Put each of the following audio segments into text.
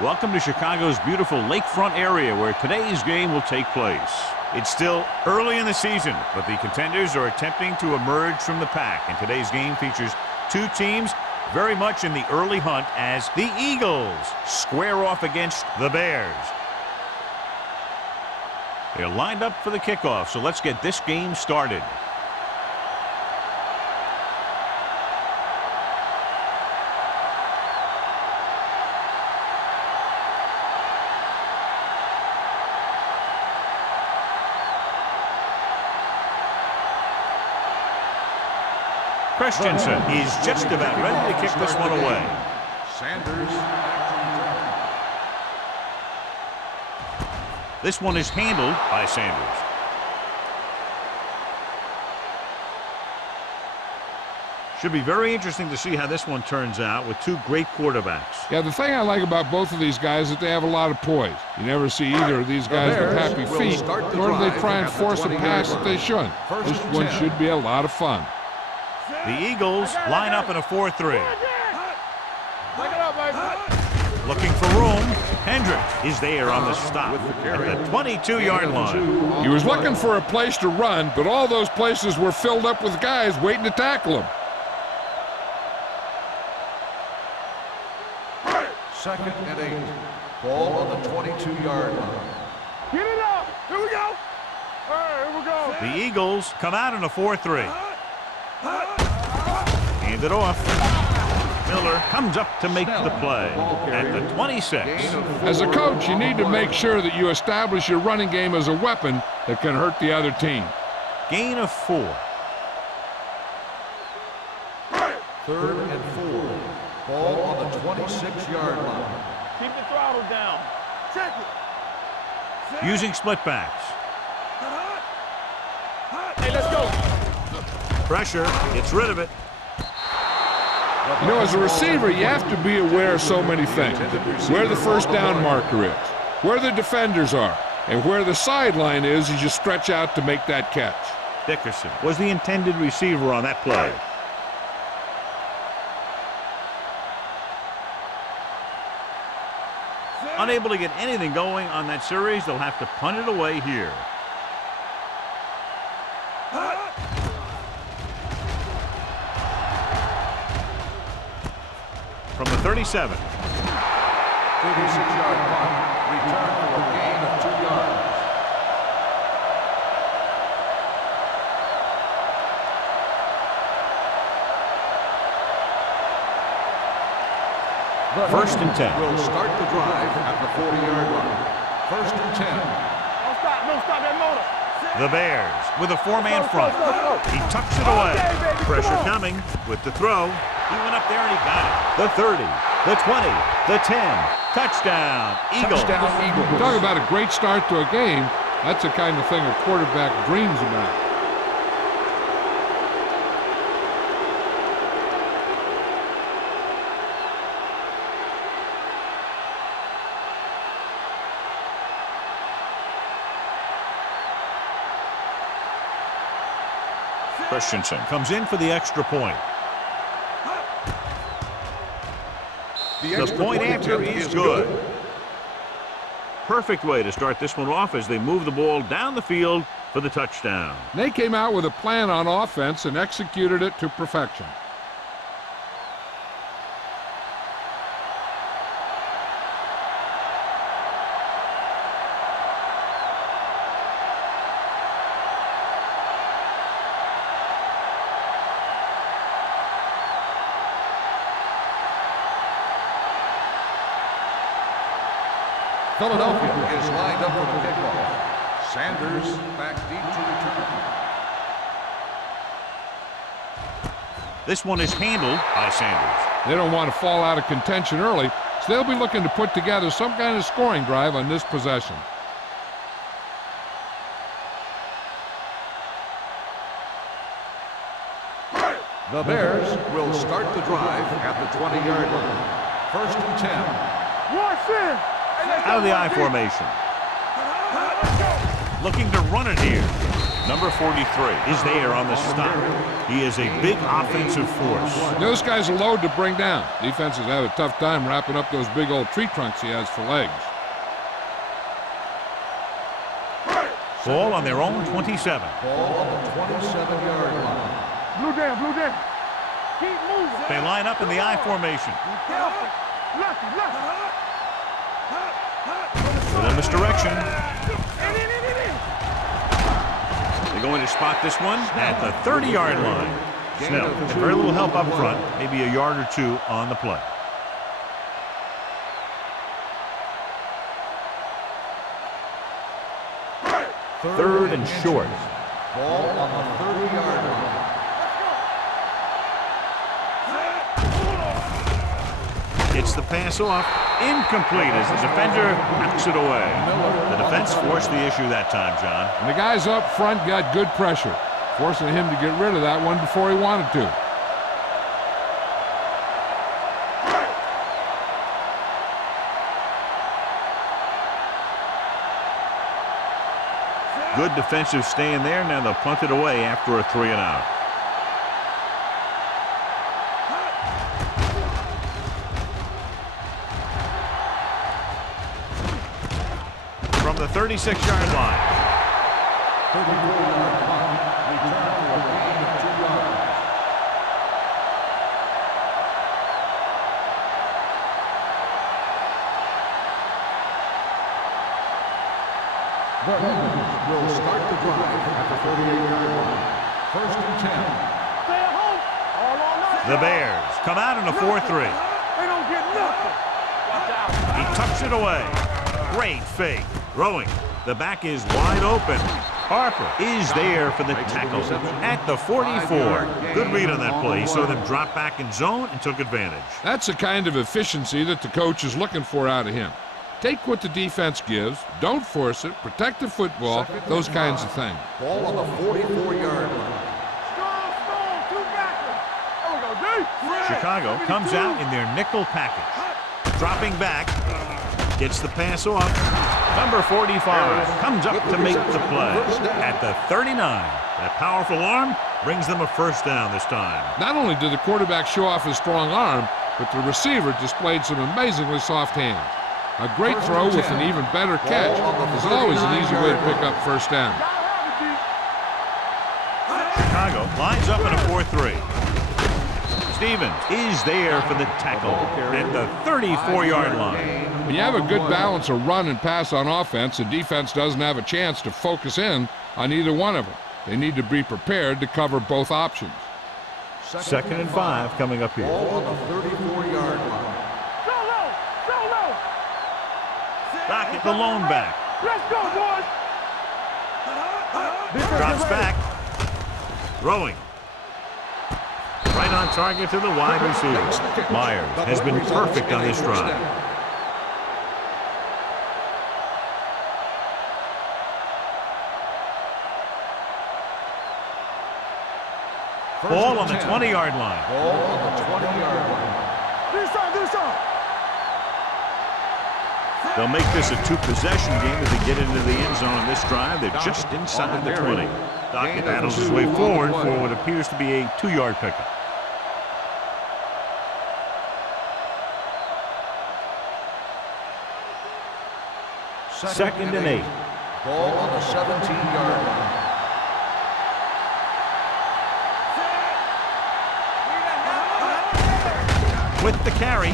Welcome to Chicago's beautiful lakefront area where today's game will take place. It's still early in the season, but the contenders are attempting to emerge from the pack. And today's game features two teams very much in the early hunt as the Eagles square off against the Bears. They're lined up for the kickoff, so let's get this game started. Christensen is just about ready to kick this one away. Sanders. This one is handled by Sanders. Should be very interesting to see how this one turns out with two great quarterbacks. Yeah, the thing I like about both of these guys is that they have a lot of poise. You never see either of these guys with happy feet, nor do they try and force a pass that they shouldn't. This one should be a lot of fun. The Eagles line up in a 4-3. Looking for room. Hendricks is there on the stop at the 22-yard line. He was looking for a place to run, but all those places were filled up with guys waiting to tackle him. Second and 8. Ball on the 22-yard line. Get it up. Here we go. All right, here we go. The Eagles come out in a 4-3. Hand it off. Miller comes up to make the play at the 26. As a coach, you need to make sure that you establish your running game as a weapon that can hurt the other team. Gain of 4. Third and 4. Ball on the 26-yard line. Keep the throttle down. Check it. Using split backs. Hey, let's go. Pressure, gets rid of it. You know, as a receiver, you have to be aware of so many things. Where the first down marker is, where the defenders are, and where the sideline is as you stretch out to make that catch. Dickerson was the intended receiver on that play. Unable to get anything going on that series, they'll have to punt it away here. From the 37. 36-yard punt. Return for a gain of 2 yards. First and 10. Will start the drive at the 40-yard line. First and 10. Don't stop that motor. The Bears with a 4-man front. He tucks it away. Pressure coming with the throw. He went up there and he got it. The 30, the 20, the 10. Touchdown, Eagles. Touchdown, Eagles. Talk about a great start to a game. That's the kind of thing a quarterback dreams about. Christensen comes in for the extra point. The point after is good. Perfect way to start this one off as they move the ball down the field for the touchdown. They came out with a plan on offense and executed it to perfection. Philadelphia is lined up for the kickoff. Sanders back deep to return. This one is handled by Sanders. They don't want to fall out of contention early, so they'll be looking to put together some kind of scoring drive on this possession. The Bears will start the drive at the 20-yard line. First and 10. Watch in. Out of the I formation. Looking to run it here. Number 43 is there on the stop. He is a big offensive force. Those guys are a load to bring down. Defenses have a tough time wrapping up those big old tree trunks he has for legs. Ball on their own 27. Ball on the 27-yard line. Blue down, blue down. Keep moving. They line up in the I formation. Lucky, lucky. With a misdirection. They're going to spot this one at the 30-yard line. Snell, very little help up front, maybe a yard or two on the play. Third and short. Ball on the 30-yard line. Gets the pass off. Incomplete as the defender knocks it away. The defense forced the issue that time, John. And the guys up front got good pressure, forcing him to get rid of that one before he wanted to. Good defensive stand there. Now they'll punt it away after a 3-and-out. From the 36-yard line. 34-yard punt. Return for a gain of 2 yards. The Ravens will start the drive at the 38-yard line. First and 10. Stay at home. All on us. The Bears come out in a 4-3. They don't get nothing. Watch out. He tucks it away. Great fake. Throwing. The back is wide open. Harper is there for the tackle at the 44. Good read on that play. He saw them drop back in zone and took advantage. That's the kind of efficiency that the coach is looking for out of him. Take what the defense gives, don't force it, protect the football, those kinds of things. Ball on the 44-yard line. Strong, two backers. There we go, D. Chicago comes out in their nickel package. Dropping back. Gets the pass off. Number 45 comes up to make the play at the 39. That powerful arm brings them a first down this time. Not only did the quarterback show off his strong arm, but the receiver displayed some amazingly soft hands. A great throw with an even better catch. There's always an easy way to pick up first down. Chicago lines up in a 4-3. Stevens is there for the tackle at the 34-yard line. When you have a good balance of run and pass on offense, the defense doesn't have a chance to focus in on either one of them. They need to be prepared to cover both options. Second and 5 coming up here. Ball on the 34-yard line. Solo. Back the lone back. Let's go, boys. Drops back. Throwing. Right on target to the wide receiver. Myers has been perfect on this drive. Ball on the 20-yard line. Ball on the 20-yard line. Do something. They'll make this a 2-possession game as they get into the end zone on this drive. They're just inside the 20. Dockett battles his way forward for what appears to be a 2-yard pickup. Second and 8. Ball on the 17-yard line. With the carry.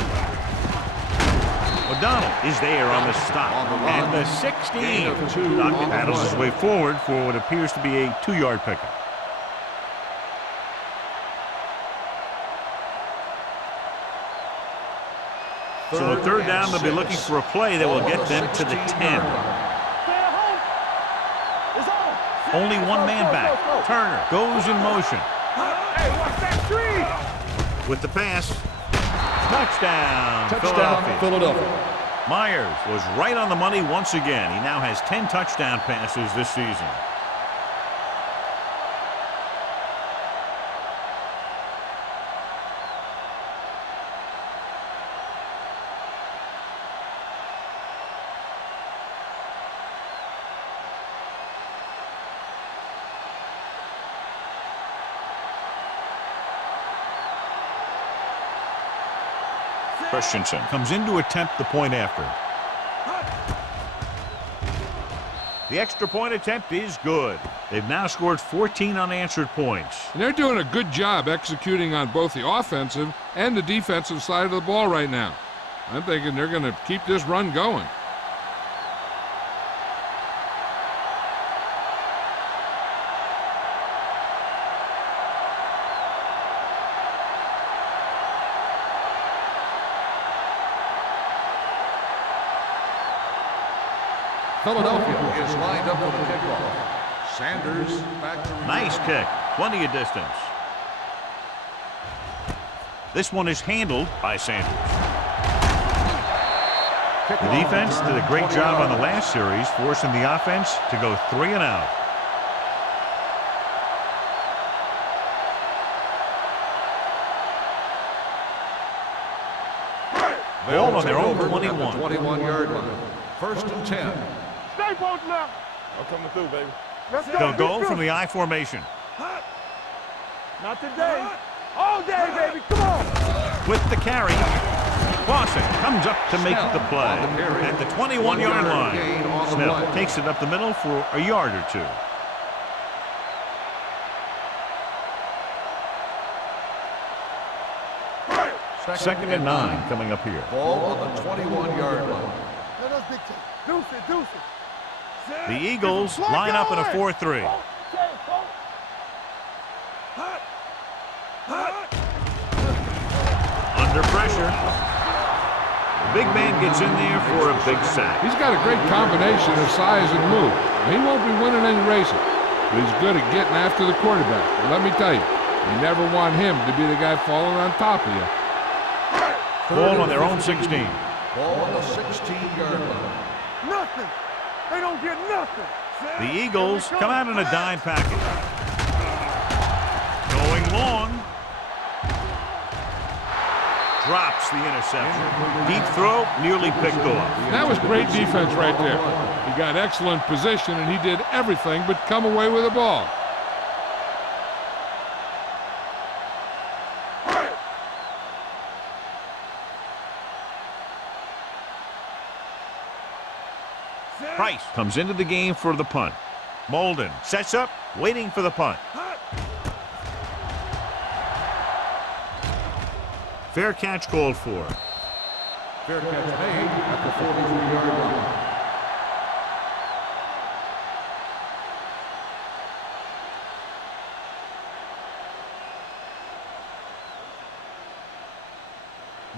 O'Donnell is there on the stop at the 16. Dockett battles his way forward for what appears to be a 2-yard pickup. So a third down, they'll be looking for a play that will get them to the 10. Only one man back. Turner goes in motion. Hey, watch that tree. With the pass. Touchdown, Touchdown, Philadelphia. Myers was right on the money once again. He now has 10 touchdown passes this season. Christensen comes in to attempt the point after. The extra point attempt is good. They've now scored 14 unanswered points. And they're doing a good job executing on both the offensive and the defensive side of the ball right now. I'm thinking they're going to keep this run going. Philadelphia is lined up for the kickoff. Sanders back to Nice kick. Plenty of distance. This one is handled by Sanders. The defense did a great job on the last series, forcing the offense to go 3 and out. Ball on their own 21. 21-yard line. First and 10. Stay both left. I'm coming through, baby. Let's go. They'll go from the I formation. Not today. All day, baby. Come on. With the carry, Clausen comes up to make the play at the 21-yard line. Smith takes it up the middle for a yard or two. Second and 9 coming up here. Ball on the 21-yard line. Deuce it. The Eagles line up in a 4-3. Under pressure. The big man gets in there for a big sack. He's got a great combination of size and move. He won't be winning any races, but he's good at getting after the quarterback. And let me tell you, you never want him to be the guy falling on top of you. Ball on their own 16. Ball on the 16-yard line. Nothing. They don't get nothing. The Eagles come out in a dime package. Going long. Drops the interception. Deep throw, nearly picked off. That was great defense right there. He got excellent position, and he did everything but come away with the ball. Price comes into the game for the punt. Molden sets up, waiting for the punt. Fair catch called for. Fair catch made at the 43-yard line.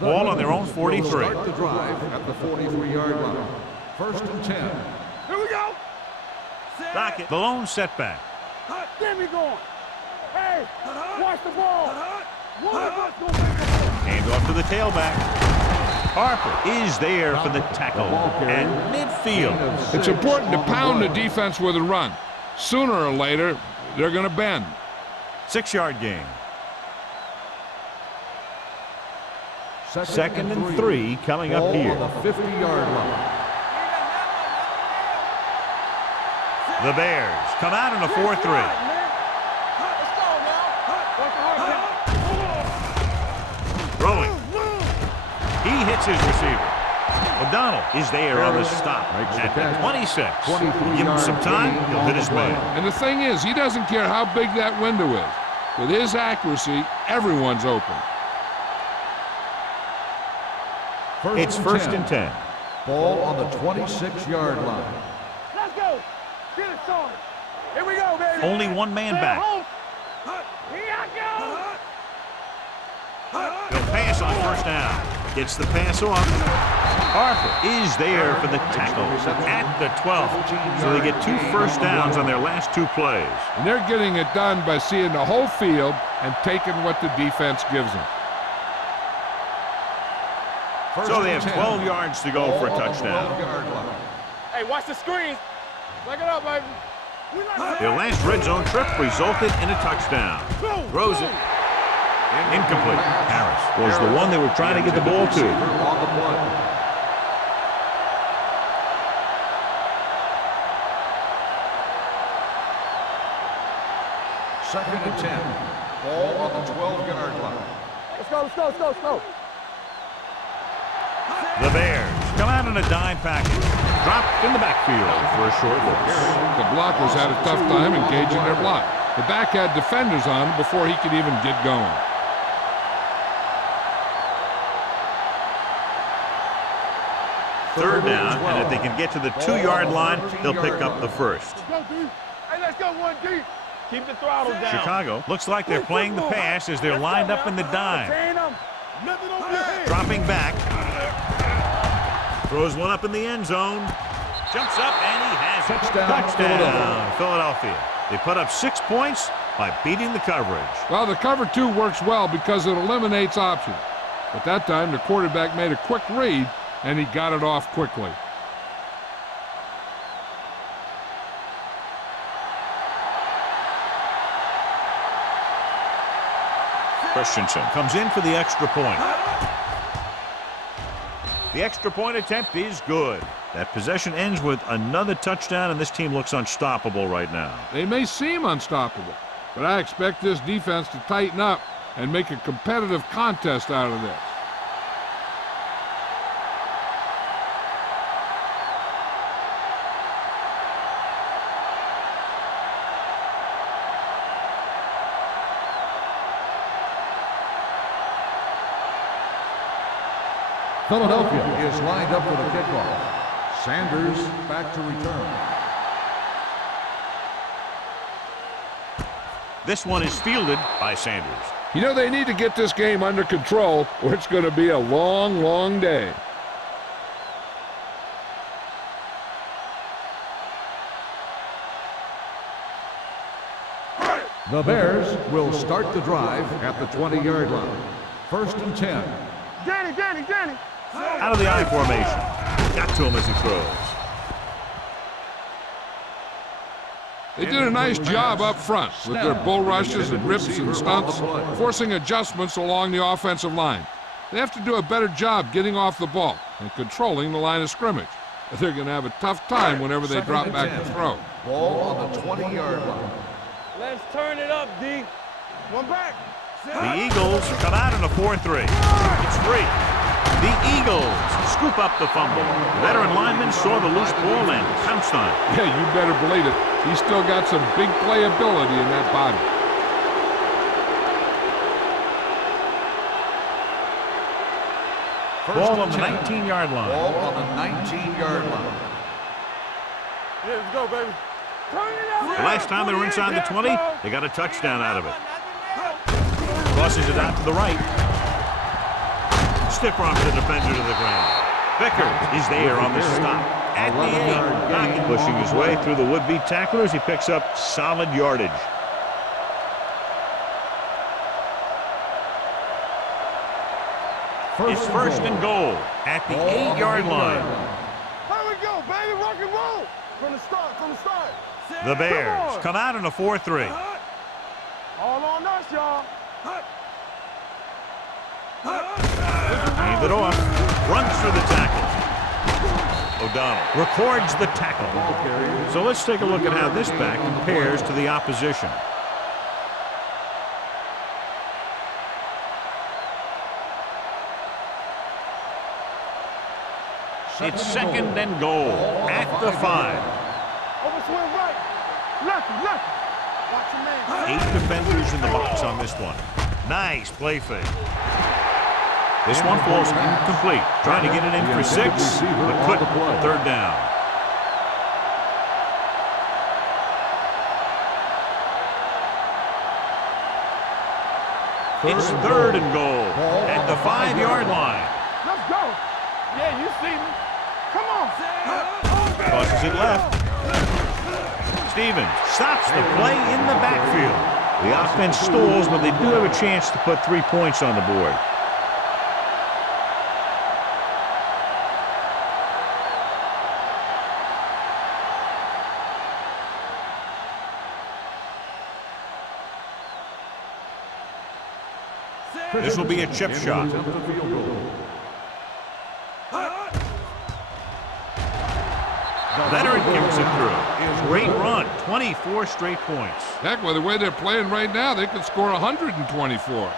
Ball on their own 43. Start the drive at the 43-yard line. First and 10. Here we go. Docket, the lone setback. Get me going. Hey, watch the ball. One of us gonna make the ball. Hand off to the tailback. Harper is there for the tackle at midfield. It's important to pound the defense with a run. Sooner or later, they're going to bend. 6-yard gain. Second and 3 coming up here. Ball on the 50-yard line. The Bears come out in a 4-3. Throwing. He hits his receiver. O'Donnell is there on the stop at the 26. Give him some time, he'll hit his man. And the thing is, he doesn't care how big that window is. With his accuracy, everyone's open. It's first and 10. Ball on the 26-yard line. Let's go. Get it started. Here we go, baby. Only one man back. Here I go. He'll pass on first down. Gets the pass off. Harper is there for the tackle at the 12. So they get 2 first downs on their last 2 plays. And they're getting it done by seeing the whole field and taking what the defense gives them. So they have 12 yards to go for a touchdown. Hey, watch the screen. Look it up, baby. Their last red zone trip resulted in a touchdown. Throws it. Incomplete. Harris was the one they were trying to get the ball to. Second and 10. Ball on the 12-yard line. Let's go. The Bears come out in a dime package. Dropped in the backfield for a short loss. The blockers had a tough time engaging their block. The back had defenders on him before he could even get going. Third down, and if they can get to the 2-yard line, they'll pick up the first. Hey, let's go 1 deep. Keep the throttle down. Chicago looks like they're playing the pass as they're lined up in the dime. Dropping back. Throws one up in the end zone. Jumps up, and he has it. Touchdown, Philadelphia. They put up 6 points by beating the coverage. Well, the cover 2 works well because it eliminates options. But that time, the quarterback made a quick read, and he got it off quickly. Christensen comes in for the extra point. The extra point attempt is good. That possession ends with another touchdown, and this team looks unstoppable right now. They may seem unstoppable, but I expect this defense to tighten up and make a competitive contest out of this. Philadelphia is lined up for the kickoff. Sanders back to return. This one is fielded by Sanders. You know, they need to get this game under control, or it's going to be a long, long day. The Bears will start the drive at the 20-yard line. 1st and 10. Danny. Out of the I formation. Got to him as he throws. They did a nice job up front with their bull rushes and rips and stunts, forcing adjustments along the offensive line. They have to do a better job getting off the ball and controlling the line of scrimmage. They're going to have a tough time whenever they drop back to throw. Ball on the 20-yard line. Let's turn it up, D. One back. The Eagles come out in a 4-3. It's free. The Eagles scoop up the fumble. The veteran lineman saw the loose ball and pounced on it. Yeah, you better believe it. He's still got some big playability in that body. Ball on the 19-yard line. Ball on the 19-yard line. Yeah, let's go, baby. Turn it up. The last time they were inside the 20, they got a touchdown out of it. Crosses it out to the right. Stiff arms the defender to the ground. Vickers is there on the stop. At the 8, pushing his way through the would-be tacklers, he picks up solid yardage. It's 1st and goal at the 8-yard line. Here we go, baby. Rock and roll. From the start. The Bears come out in a 4-3. All on us, y'all. Hand it off. Runs through the tackle. O'Donnell records the tackle. So let's take a look at how this back compares to the opposition. It's 2nd and goal at the 5. Overswing right. Lefty. Watch your man. 8 defenders in the box on this one. Nice play fake. This one falls incomplete. Trying to get it in for 6, but couldn't. 3rd down. It's 3rd and goal at the 5-yard line. Let's go. Yeah, you see me. Come on. Tosses it left. Stevens stops the play in the backfield. The offense stalls, but they do have a chance to put 3 points on the board. This will be a chip shot. Veteran kicks it through. Great run, 24 straight points. Heck, with the way they're playing right now, they could score 124.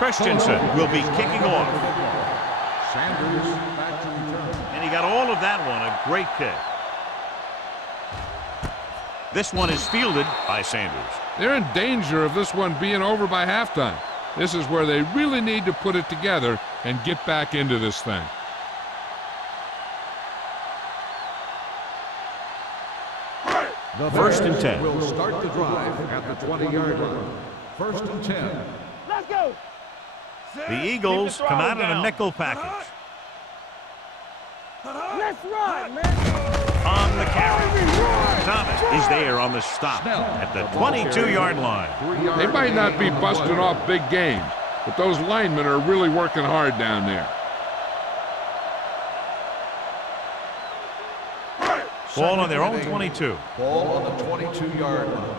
Christensen will be kicking off. Sanders back to return. And he got all of that one. A great kick. This one is fielded by Sanders. They're in danger of this one being over by halftime. This is where they really need to put it together and get back into this thing. The First and 10. will start the drive at the 20-yard line. First and 10. Let's go. The Eagles come out in a nickel package. Let's run, man. On the carry. Thomas is there on the stop at the 22-yard line. They might not be busting off big games, but those linemen are really working hard down there. Ball on their own 22. Ball on the 22-yard line.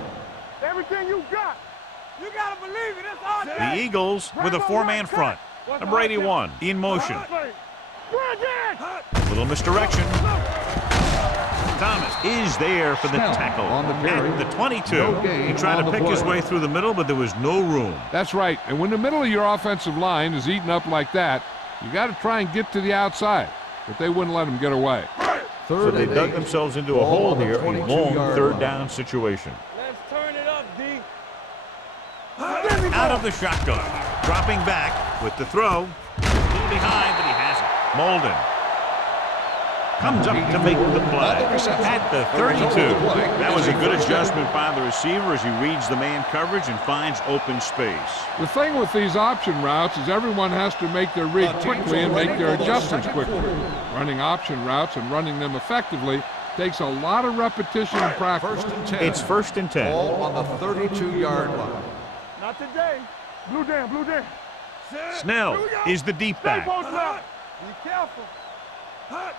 Everything you got. You got to believe it. It's our The Eagles with a four-man front. Number 81 in motion. Little misdirection. Thomas is there for the tackle at the 22. He tried to pick his way through the middle, but there was no room. That's right. And when the middle of your offensive line is eaten up like that, you got to try and get to the outside. But they wouldn't let him get away. So they dug themselves into a hole here, a long third down situation. Let's turn it up, D. Out of the shotgun. Dropping back with the throw. A little behind, but he has it. Molden comes up to make the play at the 32. That was a good adjustment by the receiver as he reads the man coverage and finds open space. The thing with these option routes is everyone has to make their read quickly and make their adjustments quickly. Running option routes and running them effectively takes a lot of repetition and practice. First and 10. It's first and 10. Ball on the 32-yard line. Not today. Blue down, blue down. Snell is the deep back. Be careful.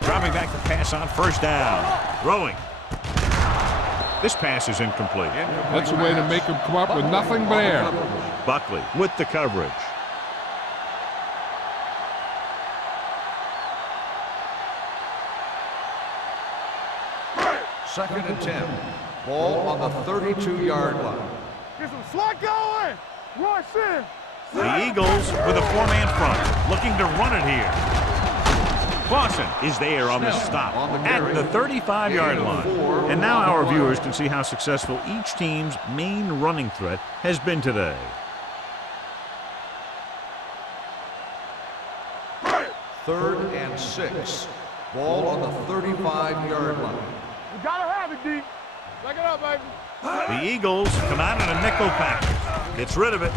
Dropping back to pass on first down. Throwing. This pass is incomplete. That's a way to make them come up with nothing but air. Buckley with the coverage. Second and 10. Ball on the 32-yard line. Get some slot going. Rush in. The Eagles with a four-man front, looking to run it here. Clausen is there on the stop at the 35-yard line. And now our viewers can see how successful each team's main running threat has been today. Third and 6. Ball on the 35-yard line. You gotta have it, D. Back it up, baby. The Eagles come out in a nickel package. Gets rid of it.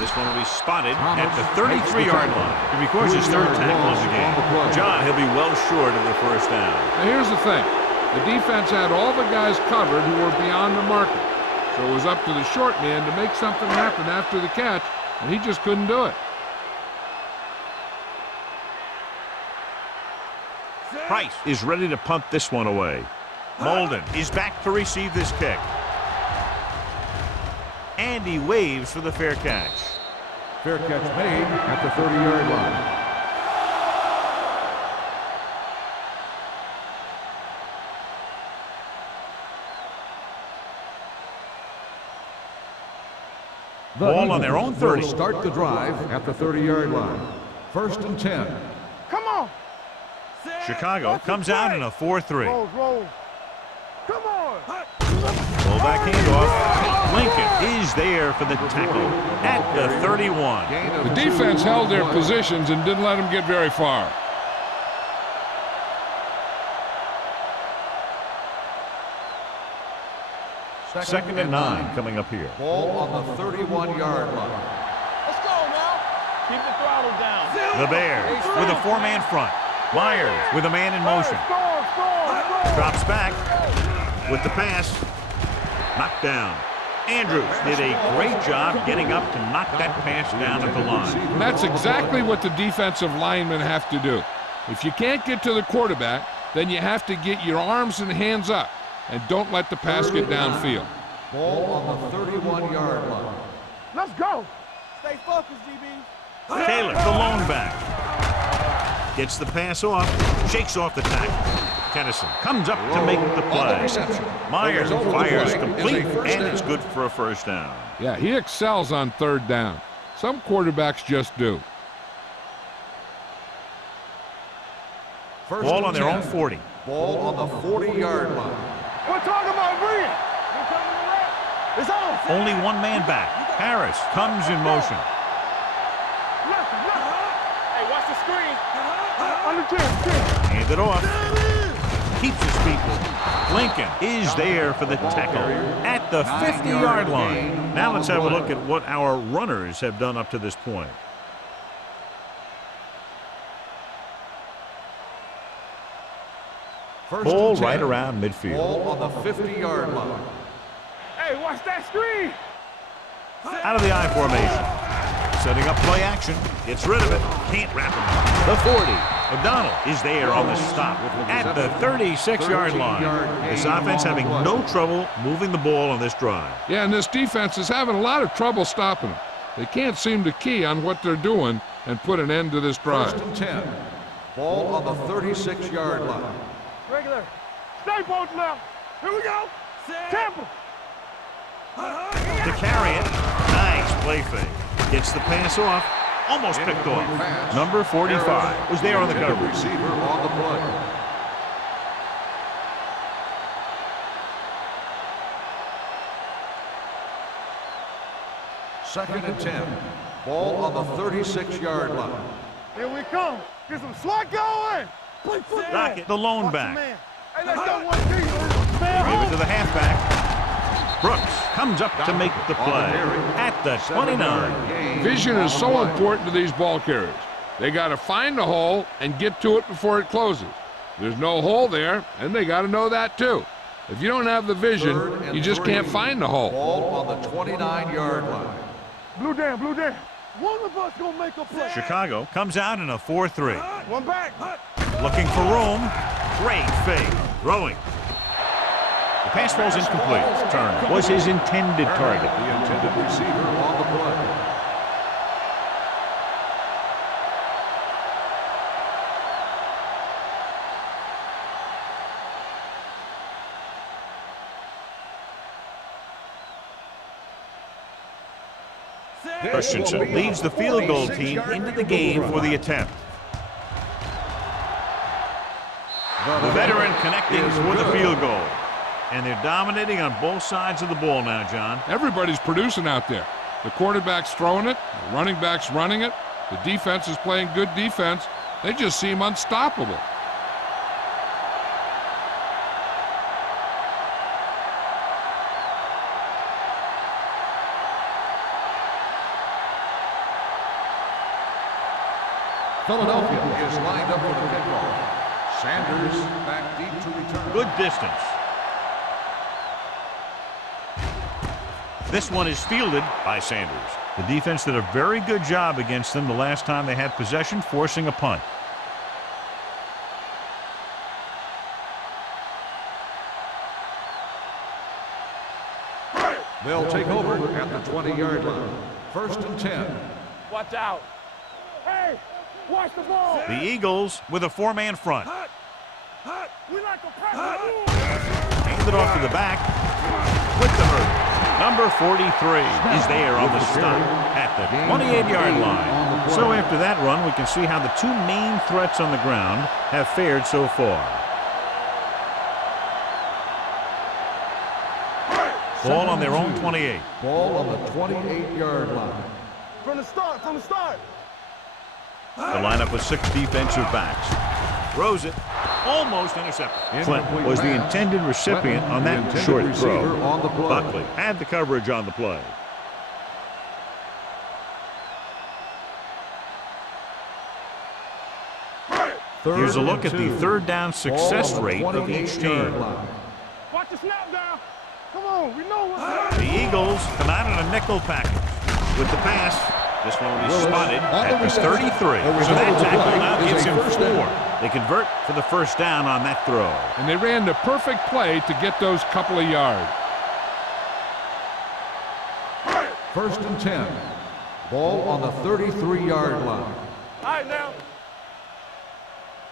This one will be spotted at the 33-yard line. He records his third tackle of the game. John, he'll be well short of the first down. Now here's the thing. The defense had all the guys covered who were beyond the marker. So it was up to the short man to make something happen after the catch, and he just couldn't do it. Price is ready to punt this one away. Molden is back to receive this kick. And he waves for the fair catch. Fair catch made at the 30-yard line. Ball on their own 30. Will start the drive at the 30-yard line. First and 10. Come on. Chicago comes out in a 4-3. Roll. Come on. Fullback handoff. Lincoln is there for the tackle at the 31. The defense held their positions and didn't let them get very far. Second and 9 coming up here. Ball on the 31-yard line. Let's go now. Keep the throttle down. The Bears with a four-man front. Myers with a man in motion. Score. Drops back with the pass. Knocked down. Andrews did a great job getting up to knock that pass down at the line. And that's exactly what the defensive linemen have to do. If you can't get to the quarterback, then you have to get your arms and hands up and don't let the pass get downfield. Ball on the 31-yard line. Let's go. Stay focused, DB. Taylor, the lone back. Gets the pass off, shakes off the tackle. Kennison comes up to make the play. Myers fires complete, and it's good for a first down. Yeah, he excels on third down. Some quarterbacks just do. First Ball and on their 10. own 40. Ball on the 40-yard line. We're talking about bringing. It's on. Only one man back. Harris comes in motion. Hey, watch the screen. Under 10. Hand it off. Keeps his feet moving. Lincoln is there for the tackle at the 50-yard line. Now let's have a look at what our runners have done up to this point. Ball right around midfield. Ball on the 50-yard line. Hey, watch that screen. Out of the I formation. Setting up play action. Gets rid of it. Can't wrap him up. The 40. O'Donnell is there on the stop at the 36-yard line. This offense having no trouble moving the ball on this drive. Yeah, and this defense is having a lot of trouble stopping them. They can't seem to key on what they're doing and put an end to this drive. First and 10. Ball on the 36-yard line. Regular. Stay both now. Here we go. Temple. To carry it. Nice play fake. Gets the pass off. Almost picked off. Number 45 was there on the coverage. Receiver on the play. Second and 10. Ball on the 36-yard line. Here we come. Get some swat going. Play football. Lockett, the lone back. Hey, let's go one team. Give it to the halfback. Brooks comes up to make the play at the 29. Vision is so important to these ball carriers. They got to find the hole and get to it before it closes. There's no hole there, and they got to know that too. If you don't have the vision, you just can't find the hole. Ball on the 29-yard line. Blue down, blue down. One of us gonna make a play. Chicago comes out in a 4-3. One back. Looking for room. Great fake. Throwing. The pass falls incomplete. Turner was his intended target. The intended receiver on the play. Christensen leads the field goal team into the game for the attempt. The veteran connecting for the field goal. And they're dominating on both sides of the ball now, John. Everybody's producing out there. The quarterback's throwing it, the running back's running it, the defense is playing good defense. They just seem unstoppable. Philadelphia is lined up for the kickoff. Sanders back deep to return. Good distance. This one is fielded by Sanders. The defense did a very good job against them the last time they had possession, forcing a punt. They'll take over at the 20-yard line. First and 10. Watch out. Hey, watch the ball. The Eagles with a four-man front. We like to press. Hand it off to the back with the hurdle. Number 43 is there on the stop at the 28-yard line. So after that run, we can see how the two main threats on the ground have fared so far. Ball on their own 28. Ball on the 28-yard line. From the start, from the start. The lineup with 6 defensive backs. Throws it. Almost intercepted. Clinton was the intended recipient on that short throw. Buckley had the coverage on the play. Here's a look at the third down success rate of each team. Watch the snap down. Come on, we know what's The Eagles come out in a nickel package with the pass. This one will be spotted at the 33. So that tackle now gives him 4. They convert for the first down on that throw. And they ran the perfect play to get those couple of yards. First and 10. Ball on the 33-yard line. All right, now.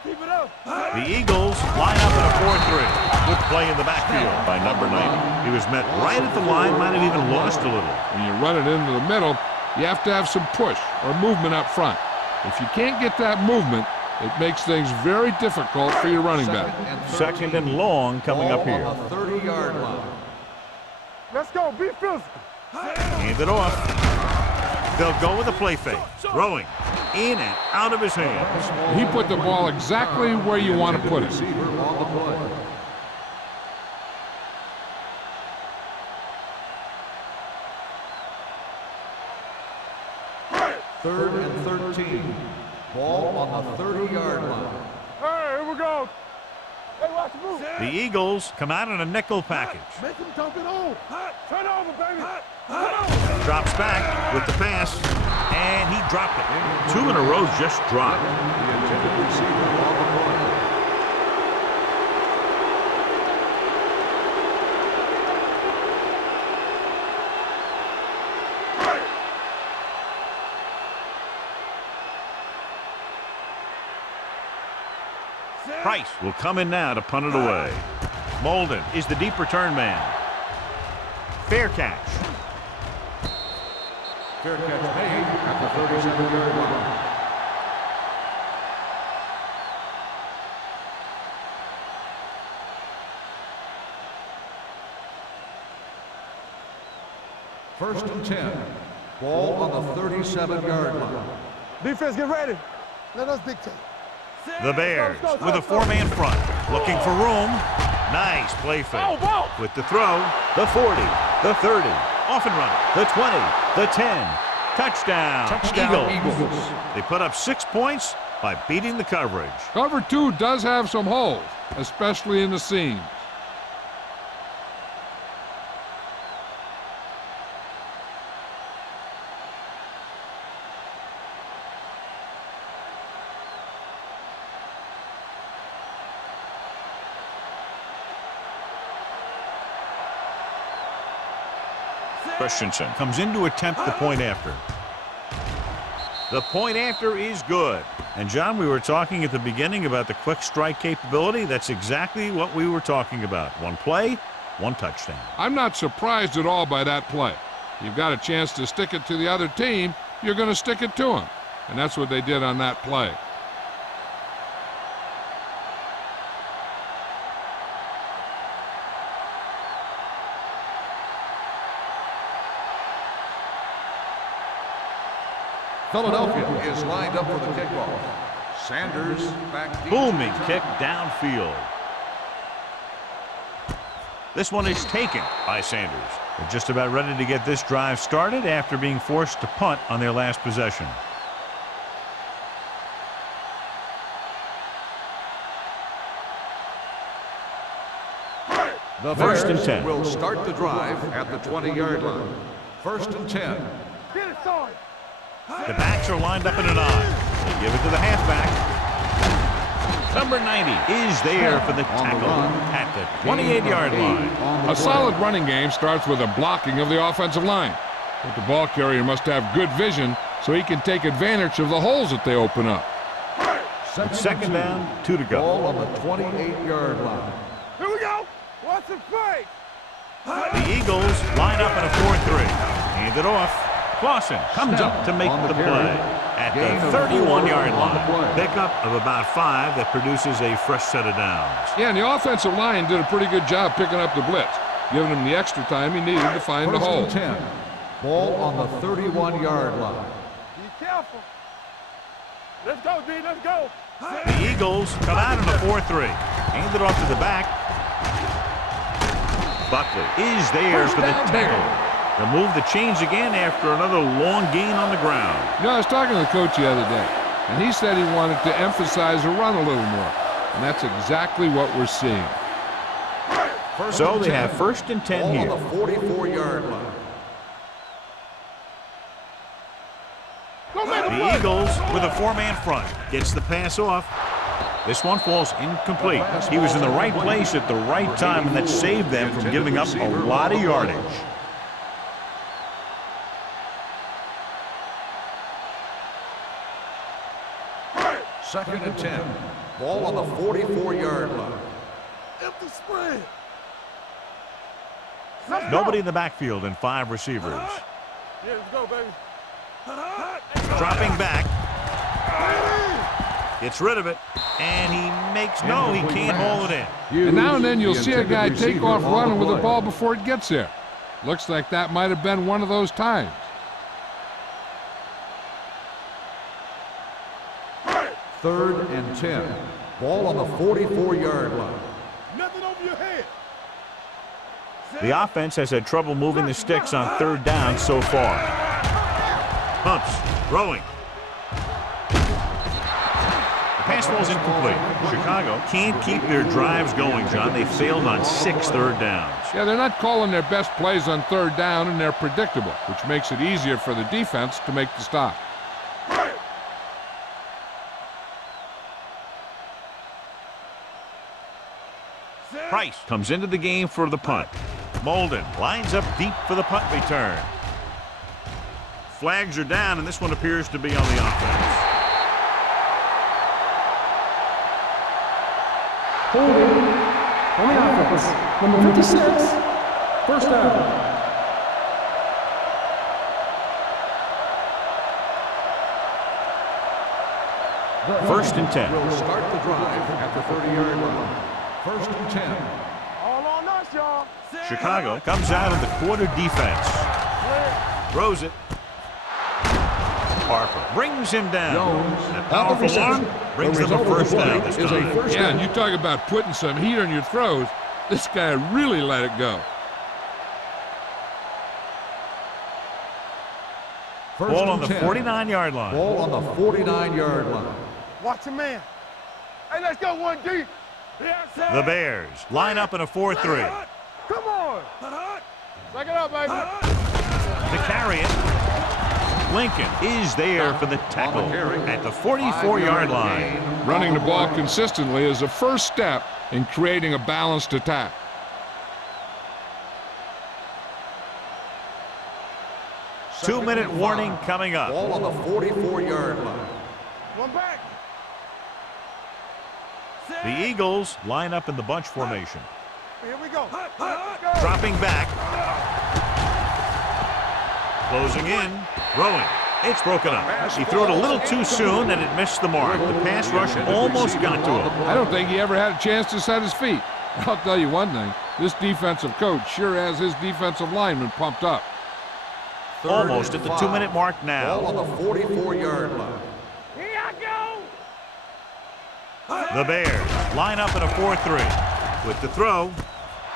Keep it up. The Eagles line up in a 4-3. Good play in the backfield by number 90. He was met right at the line, might have even lost a little. When you run it into the middle, you have to have some push or movement up front. If you can't get that movement, it makes things very difficult for your running back. Second and long coming up here. 30-yard line. Let's go. Be physical. Hand it off. They'll go with a play fake. Throwing in and out of his hands. He put the ball exactly where you want to put it. Receiver on the play. Third and 13. Ball on the 30-yard line. Hey, here we go. Hey, watch the move. The Eagles come out in a nickel package. Make him dump it on. Turn over, baby. Drops back with the pass, and he dropped it. 2 in a row just dropped. The intended receiver on the play. Price will come in now to punt it away. Molden is the deep return man. Fair catch. Fair catch made at the 37-yard line. First and 10. Ball on the 37-yard line. Defense, get ready. Let us dictate. The Bears with a 4-man front. Looking for room. Nice play fake. With the throw, the 40, the 30. Off and running. The 20, the 10. Touchdown, Eagles. They put up 6 points by beating the coverage. Cover 2 does have some holes, especially in the seams. Christensen comes in to attempt the point after. The point after is good. And John, we were talking at the beginning about the quick strike capability. That's exactly what we were talking about. 1 play, 1 touchdown. I'm not surprised at all by that play. You've got a chance to stick it to the other team, you're going to stick it to them. And that's what they did on that play. Philadelphia is lined up for the kickoff. Sanders back deep. Booming kick downfield. This one is taken by Sanders. They're just about ready to get this drive started after being forced to punt on their last possession. The First and Bears 10. will start the drive at the 20-yard line. First and 10. Get it, son. The backs are lined up in an I. They give it to the halfback. Number 90 is there for the tackle at the 28-yard line. A solid running game starts with a blocking of the offensive line. But the ball carrier must have good vision so he can take advantage of the holes that they open up. Second down, 2 to go. Ball on the 28-yard line. Here we go. Watch the fake. The Eagles line up in a 4-3. Hand it off. Clausen comes up to make the play at the 31-yard line. Pickup of about 5 that produces a fresh set of downs. Yeah, and the offensive line did a pretty good job picking up the blitz, giving him the extra time he needed to find the hole. First and 10. Ball on the 31-yard line. Be careful. Let's go, D. Let's go. The Eagles come out in a 4-3. Hand it off to the back. Buckley is there for the tackle. They'll move the chains again after another long gain on the ground. You know, I was talking to the coach the other day, and he said he wanted to emphasize the run a little more. And that's exactly what we're seeing. So they have first and 10 here. On the 44-yard line. The Eagles with a 4-man front. Gets the pass off. This one falls incomplete. He was in the right place at the right time, and that saved them from giving up a lot of yardage. Second and 10. Ball on the 44-yard line. Empty spread. Nobody in the backfield and 5 receivers. Yeah, let's go, baby. Dropping back. Gets rid of it. And he makes, no, he can't hold it in. And now and then you'll see a guy take off running with the ball before it gets there. Looks like that might have been one of those times. Third and 10. Ball on the 44-yard line. Nothing over your head. The offense has had trouble moving the sticks on third down so far. Pumps, throwing. The pass ball is incomplete. Chicago can't keep their drives going, John. They failed on 6 third downs. Yeah, they're not calling their best plays on third down, and they're predictable, which makes it easier for the defense to make the stop. Price comes into the game for the punt. Molden lines up deep for the punt return. Flags are down, and this one appears to be on the offense. Holding on the offense. Number 56. First down. First and 10. Will start the drive at the 30-yard line. First and 10. All on us, y'all. Chicago comes out of the quarter defense. Throws it. Harper brings him down. A powerful arm brings them a first down this time. Yeah, and you talk about putting some heat on your throws. This guy really let it go. Ball on the 49-yard line. Ball on the 49-yard line. Watch your man. Hey, let's go one deep. The Bears line up in a 4-3. Come on. Back it up, baby. To carry it. Lincoln is there for the tackle at the 44-yard line. Running the ball consistently is the first step in creating a balanced attack. Two-minute warning coming up. Ball on the 44-yard line. One back. The Eagles line up in the bunch formation. Here we go. Dropping back. Closing in. Throwing. It's broken up. He threw it a little too soon and it missed the mark. The pass rush almost got to him. I don't think he ever had a chance to set his feet. I'll tell you one thing. This defensive coach sure has his defensive lineman pumped up. Almost at the 2-minute mark now. Ball on the 44-yard line. Here I go. The Bears line up in a 4-3. With the throw,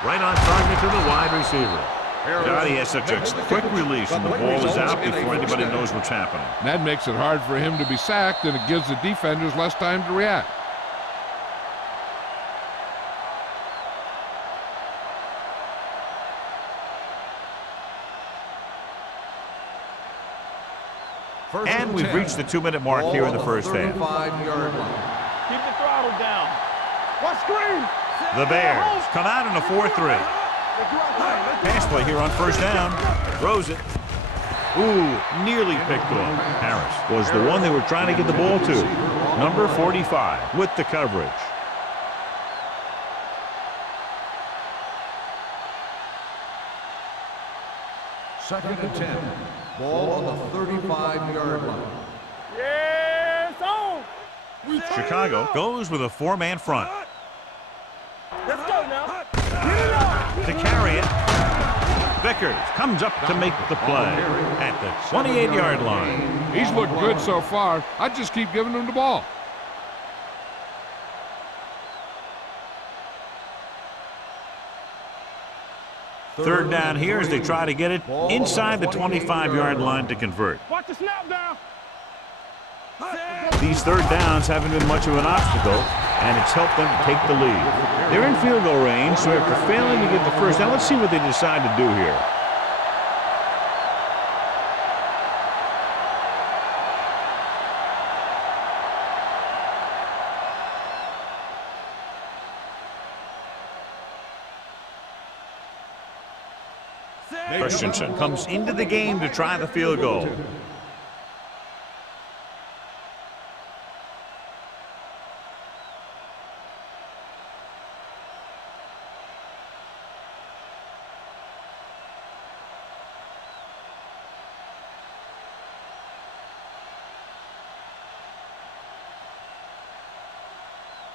right on target to the wide receiver. God, he has such a quick release, and the ball is out before anybody knows what's happening. That makes it hard for him to be sacked, and it gives the defenders less time to react. And we've reached the 2-minute mark here in the first half. 35-yard line. Keep the throttle down. Watch screen. The Bears come out in a 4-3. Pass play here on first down. Throws it. Ooh, nearly picked off. Harris was the one they were trying to get the ball to. Number 45 with the coverage. Second and 10. Ball on the 35-yard line. Yes, on. Chicago goes with a 4-man front. Let's go now. Get it up. To carry it. Vickers comes up to make the play at the 28-yard line. He's looked good so far. I just keep giving him the ball. Third down here as they try to get it inside the 25-yard line to convert. Watch the snap down. These third downs haven't been much of an obstacle, and it's helped them take the lead. They're in field goal range, so after failing to get the first down, let's see what they decide to do here. Christensen comes into the game to try the field goal.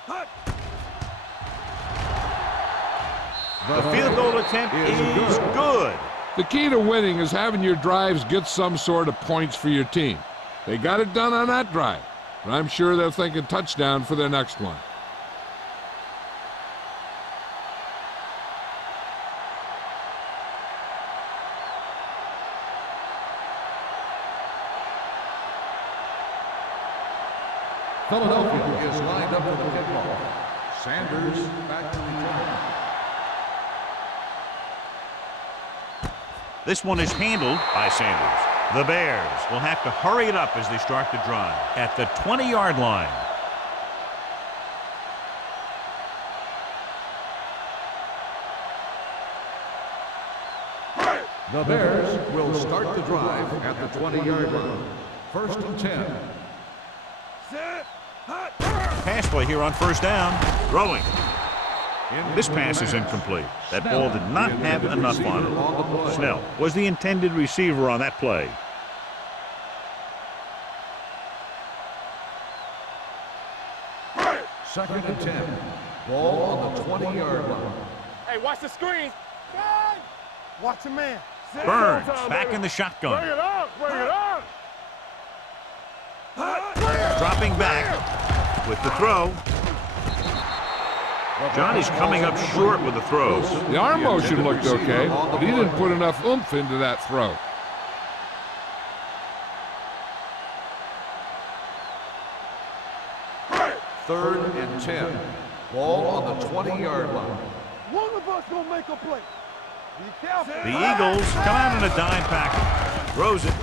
The field goal attempt is good. The key to winning is having your drives get some sort of points for your team. They got it done on that drive, but I'm sure they're thinking touchdown for their next one. Philadelphia is lined up for the kickoff. Sanders back to return. This one is handled by Sanders. The Bears will have to hurry it up as they start the drive at the 20-yard line. The Bears will start the drive at the 20-yard line. First and 10. Pass play here on first down. Throwing. This pass is incomplete. That ball did not have enough on it. Snell was the intended receiver on that play. Second and 10. Ball on the 20-yard line. Hey, watch the screen. Watch a man. Burns back in the shotgun. Bring it up. Bring it up. Dropping back with the throw. Johnny's coming up short with the throw. The arm motion looked okay, but he didn't put enough oomph into that throw. Third and 10. Ball on the 20-yard line. One of us gonna make a play. Be careful. The Eagles come out in a dime package. Throws it,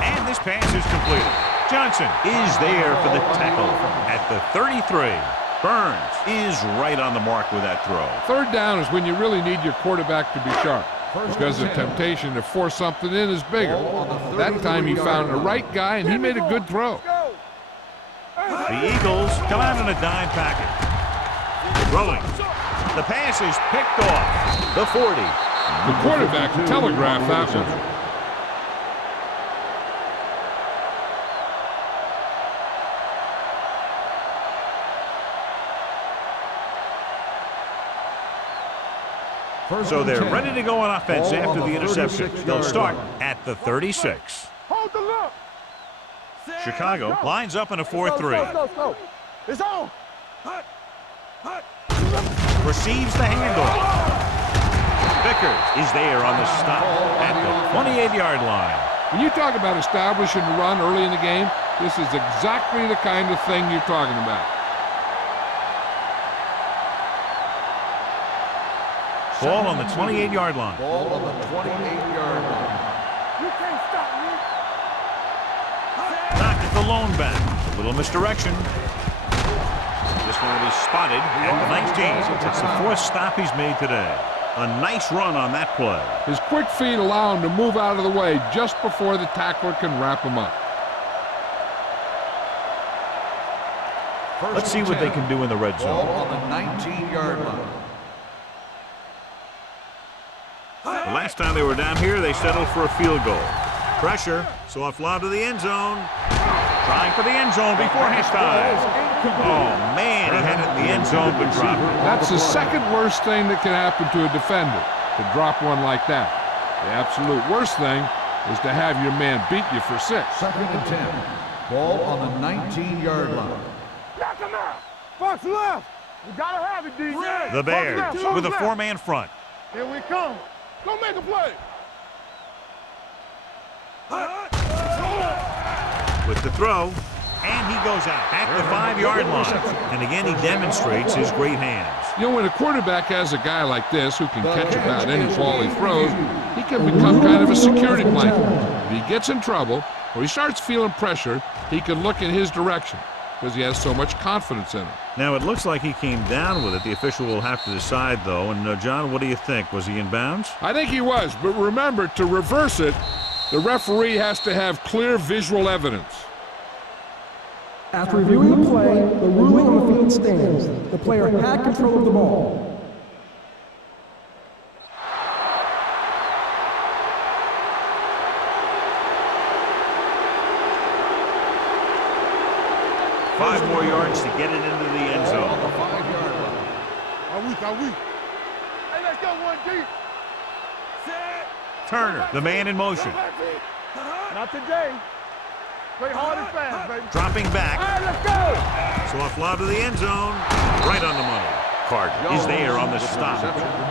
and this pass is completed. Johnson is there for the tackle at the 33. Burns is right on the mark with that throw. Third down is when you really need your quarterback to be sharp, because the temptation to force something in is bigger. That time he found the right guy, and he made a good throw. The Eagles come out in a dime package. Throwing. The pass is picked off. The 40. The quarterback telegraphed that one. So they're ready to go on offense after the interception. They'll start at the 36. Hold the look. Chicago lines up in a 4-3. It's on. Receives the handoff. Vickers is there on the stop at the 28-yard line. When you talk about establishing the run early in the game, this is exactly the kind of thing you're talking about. Ball on the 28-yard line. Ball on the 28-yard line. You can't stop me. Knocked at the lone back. A little misdirection. This one will be spotted at the 19. It's the fourth stop he's made today. A nice run on that play. His quick feet allow him to move out of the way just before the tackler can wrap him up. Let's see what they can do in the red zone. Ball on the 19-yard line. The last time they were down here, they settled for a field goal. Pressure, so a fly to the end zone. Trying for the end zone before halftime. Oh, man, he had it in the end zone, but dropped it. That's the second worst thing that can happen to a defender, to drop one like that. The absolute worst thing is to have your man beat you for 6. Second and 10. Ball on the 19-yard line. Knock him out. Fox left. We gotta have it, DJ. The Bears with a Fox left. 4-man front. Here we come. Go make a play. With the throw, and he goes out at the 5-yard line. And again, he demonstrates his great hands. You know, when a quarterback has a guy like this who can catch about any ball he throws, he can become kind of a security blanket. If he gets in trouble or he starts feeling pressure, he can look in his direction because he has so much confidence in him. Now, it looks like he came down with it. The official will have to decide, though. And, John, what do you think? Was he in bounds? I think he was, but remember, to reverse it, the referee has to have clear visual evidence. After reviewing the play, the ruling on the field stands. The player had control of the ball. 5 more yards to get it into the end zone. On the 5-yard line. Hey, let's go one deep. Set. Turner, the man in motion. Not today. Play hard and fast, baby. Dropping back. All right, let's go. So off lob to the end zone. Right on the money. Carter is there on the stop.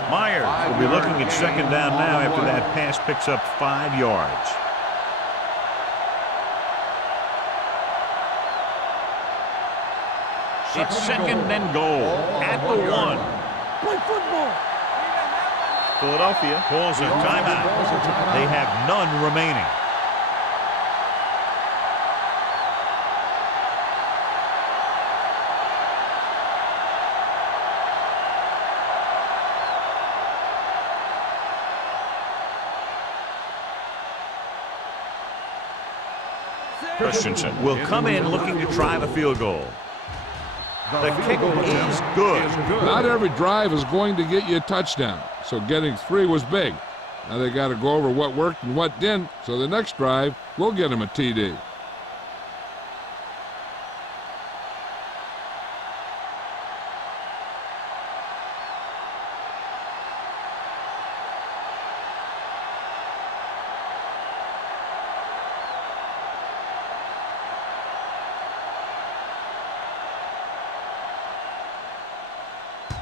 Myers will be looking at second down now after that pass picks up 5 yards. It's second and goal at the 1. Play football. Philadelphia calls a timeout. They have none remaining. Christensen will come in looking to try the field goal. The kick is good. Not every drive is going to get you a touchdown, so getting 3 was big. Now they got to go over what worked and what didn't, so the next drive will get them a TD.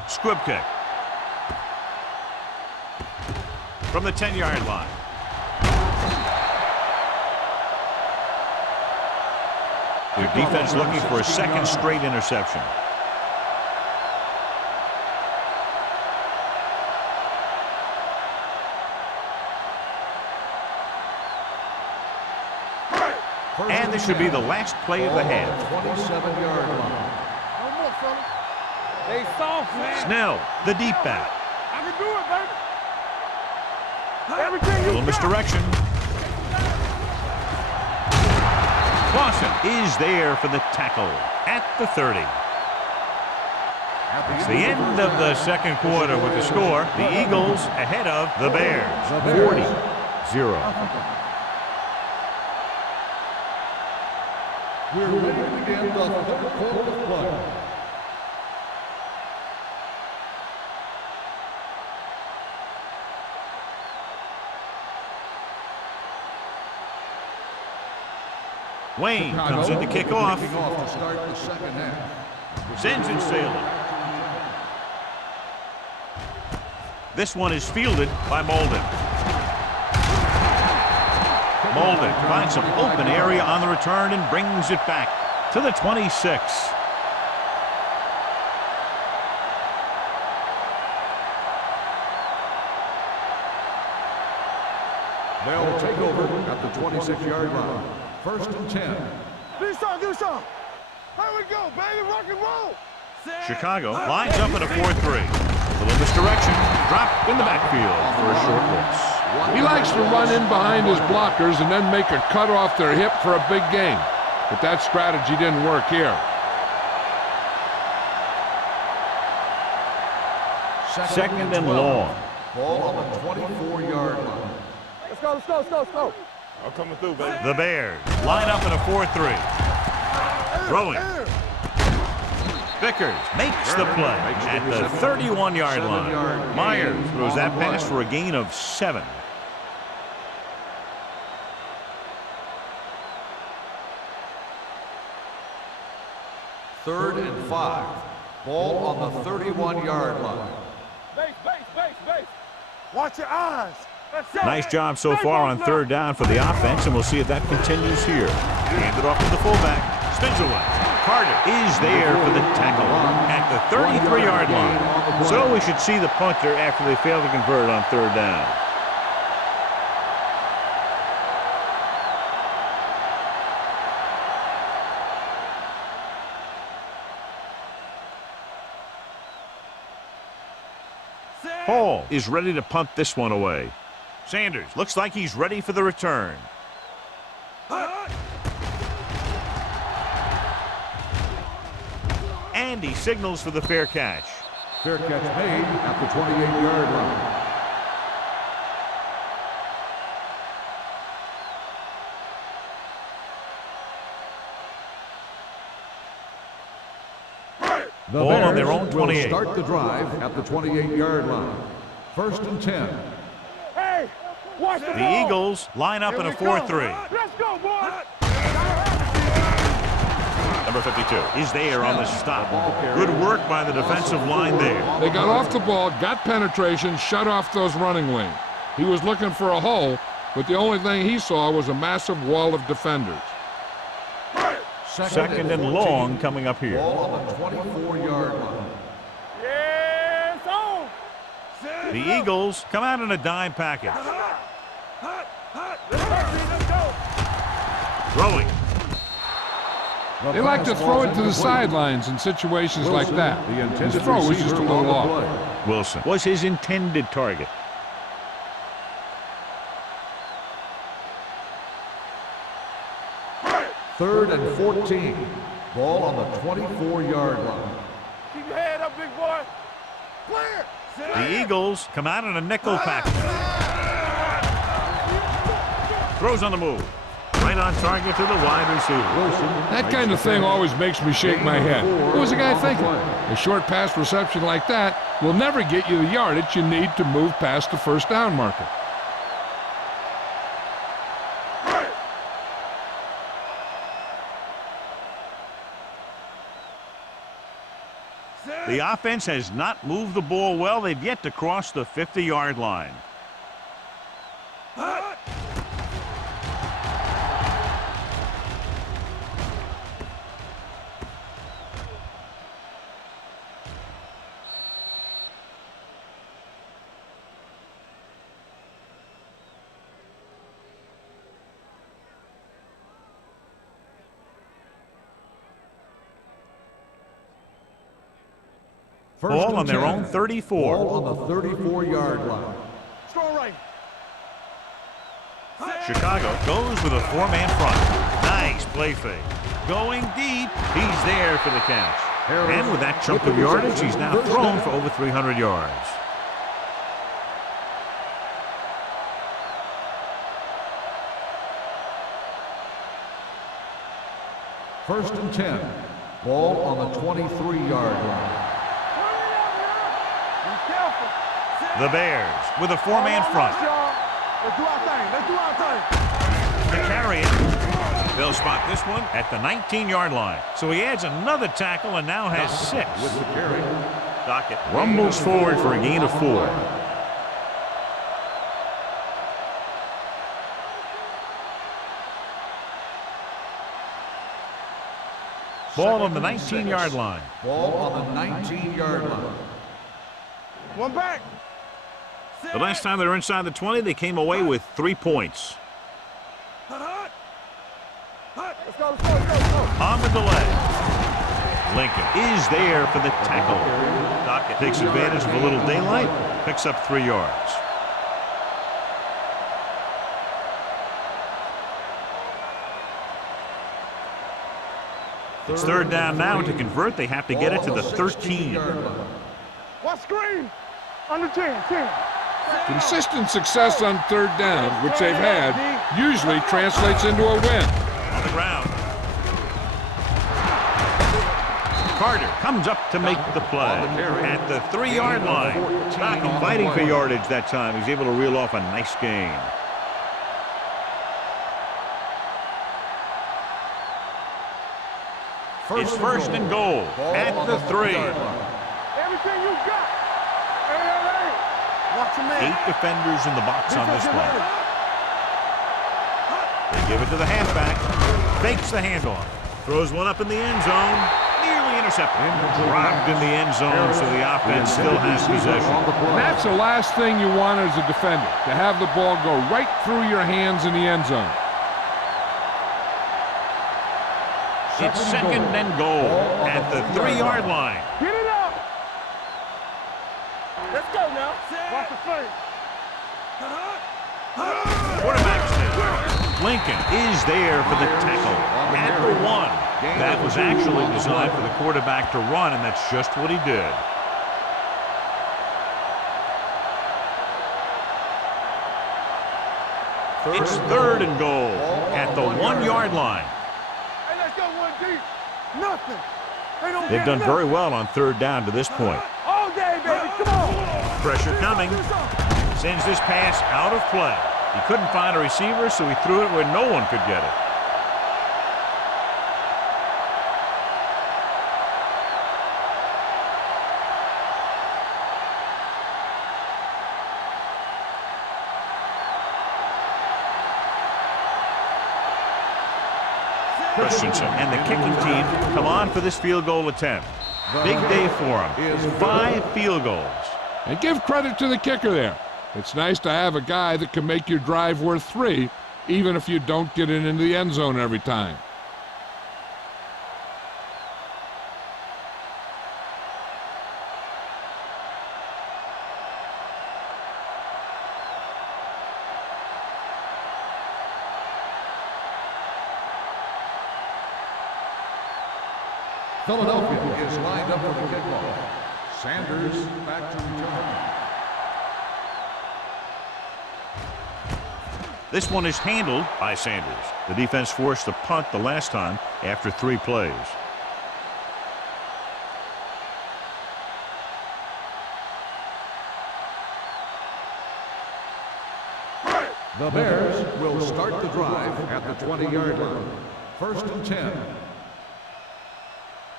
Squib kick. From the 10-yard line. Their defense looking for a second straight interception. And this should be the last play of the half. 27-yard line. No more, fella. They soft, man. Snell, the deep back. I can do it, baby. Everything you Little got. misdirection. Clausen is there for the tackle at the 30. It's the end of the second quarter with the score. The Eagles ahead of the Bears. 40-0. We're ready to begin the third quarter of play. Wayne comes in to kick off. Kicking off to start the second half. Sends it sailing. This one is fielded by Molden. Molden finds some open area on the return and brings it back to the 26. They'll take over at the 26-yard line. First and 10. Do something, do something. Here we go, baby. Rock and roll. Chicago lines up in a 4-3. A little misdirection. Dropped in the backfield for a short loss. He likes to run in behind his blockers and then make a cut off their hip for a big gain. But that strategy didn't work here. Second and long. Ball on the 24-yard line. Let's go, let's go, let's go, let's go. I'm coming through, baby. The Bears line up in a 4-3. Throwing. Vickers makes the play at the 31-yard line. Myers throws that pass for a gain of 7. Third and 5. Ball on the 31-yard line. Base, base, base, base. Watch your eyes. That's it. Nice job so far on third down for the offense, and we'll see if that continues here. Hand it off to the fullback. Spins away. Carter is there for the tackle at the 33-yard line. So we should see the punter after they fail to convert on third down. Hall is ready to punt this one away. Sanders looks like he's ready for the return. And he signals for the fair catch. Fair catch made at the 28-yard line. The Ball Bears on their own 28. will start the drive at the 28-yard line. 1st and 10. Hey, watch the ball. The Eagles line up in a 4-3. Let's go, boy. Number 52 is there on the stop. Good work by the defensive line there. They got off the ball, got penetration, shut off those running lanes. He was looking for a hole, but the only thing he saw was a massive wall of defenders. Second and long coming up here. Ball on the 24-yard line. Yes, on. The Eagles come out in a dime package. Let's go. Throwing. They like to throw it to the sidelines in situations like that. His throw was just a little off. Wilson was his intended target. Third and 14. Ball on the 24-yard line. Keep your head up, big boy. Clear. The Eagles come out in a nickel package. Throws on the move. Right on target to the wide receiver. That kind of thing always makes me shake my head. What was the guy thinking? A short pass reception like that will never get you the yardage you need to move past the first down marker. The offense has not moved the ball well. They've yet to cross the 50-yard line. Ball on their own 34. Ball on the 34-yard line. Strong right. Chicago goes with a four-man front. Nice play fake. Going deep. He's there for the catch. And with that chunk of yardage, he's now thrown for over 300 yards. First and 10. Ball on the 23-yard line. The Bears with a four-man front. Let's do our thing. Let's do our thing. To carry it. They'll spot this one at the 19-yard line. So he adds another tackle and now has 6. With the carry. Dockett rumbles forward for a gain of 4. Ball on the 19-yard line. Ball on the 19-yard line. One back. The last time they were inside the 20, they came away with 3 points. Let's go, let's go, let's go, let's go. On the delay. Lincoln is there for the tackle. Dockett takes advantage of a little daylight, picks up 3 yards. It's third down now. To convert, they have to get it to the 13. What screen? Under 10, 10. Consistent success on third down, which they've had, usually translates into a win. On the ground. Carter comes up to make the play at the 3-yard line. Dockett fighting for yardage that time. He's able to reel off a nice gain. It's first and goal at the 3. Everything you got. Hey. Watch your man. 8 defenders in the box on this play. They give it to the halfback. Fakes the handoff. Throws one up in the end zone. Nearly intercepted. Dropped in the end zone, so the offense still has possession. And that's the last thing you want as a defender, to have the ball go right through your hands in the end zone. It's second and goal at the 3-yard line. Get it up. Let's go now. Watch the fake. Quarterback sneak. Lincoln is there for the tackle at the 1. That was actually designed for the quarterback to run, and that's just what he did. It's third and goal at the 1-yard line. Hey, let's go one deep. Nothing. They've done very well on third down to this point. All day, baby. Come on. Pressure coming. Sends this pass out of play. He couldn't find a receiver, so he threw it where no one could get it. Christensen and the kicking team come on for this field goal attempt. Big day for them. 5 field goals. And give credit to the kicker there. It's nice to have a guy that can make your drive worth 3, even if you don't get it into the end zone every time. Philadelphia is lined up for the kickoff. Sanders back to return. This one is handled by Sanders. The defense forced a punt the last time after 3 plays. The Bears will start the drive at the 20-yard line. 1st and 10.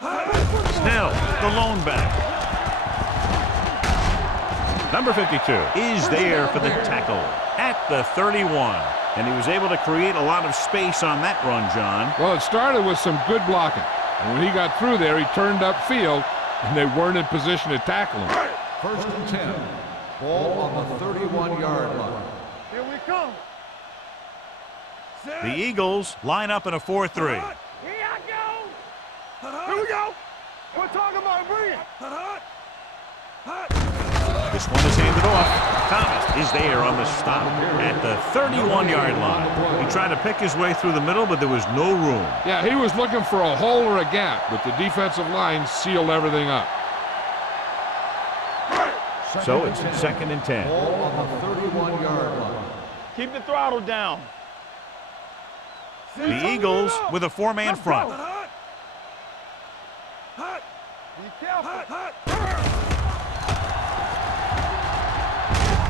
Snell, the lone back. Number 52 is there for the tackle at the 31. And he was able to create a lot of space on that run, John. Well, it started with some good blocking. And when he got through there, he turned upfield, and they weren't in position to tackle him. 1st and 10. Ball on the 31-yard line. Here we come. The Eagles line up in a 4-3. Here I go. Here we go. We're talking about bringing. This one is handed off. Thomas is there on the stop at the 31-yard line. He tried to pick his way through the middle, but there was no room. Yeah, he was looking for a hole or a gap, but the defensive line sealed everything up. So it's 2nd and 10. Ball on the 31-yard line. Keep the throttle down. The Eagles with a 4-man front. Be careful.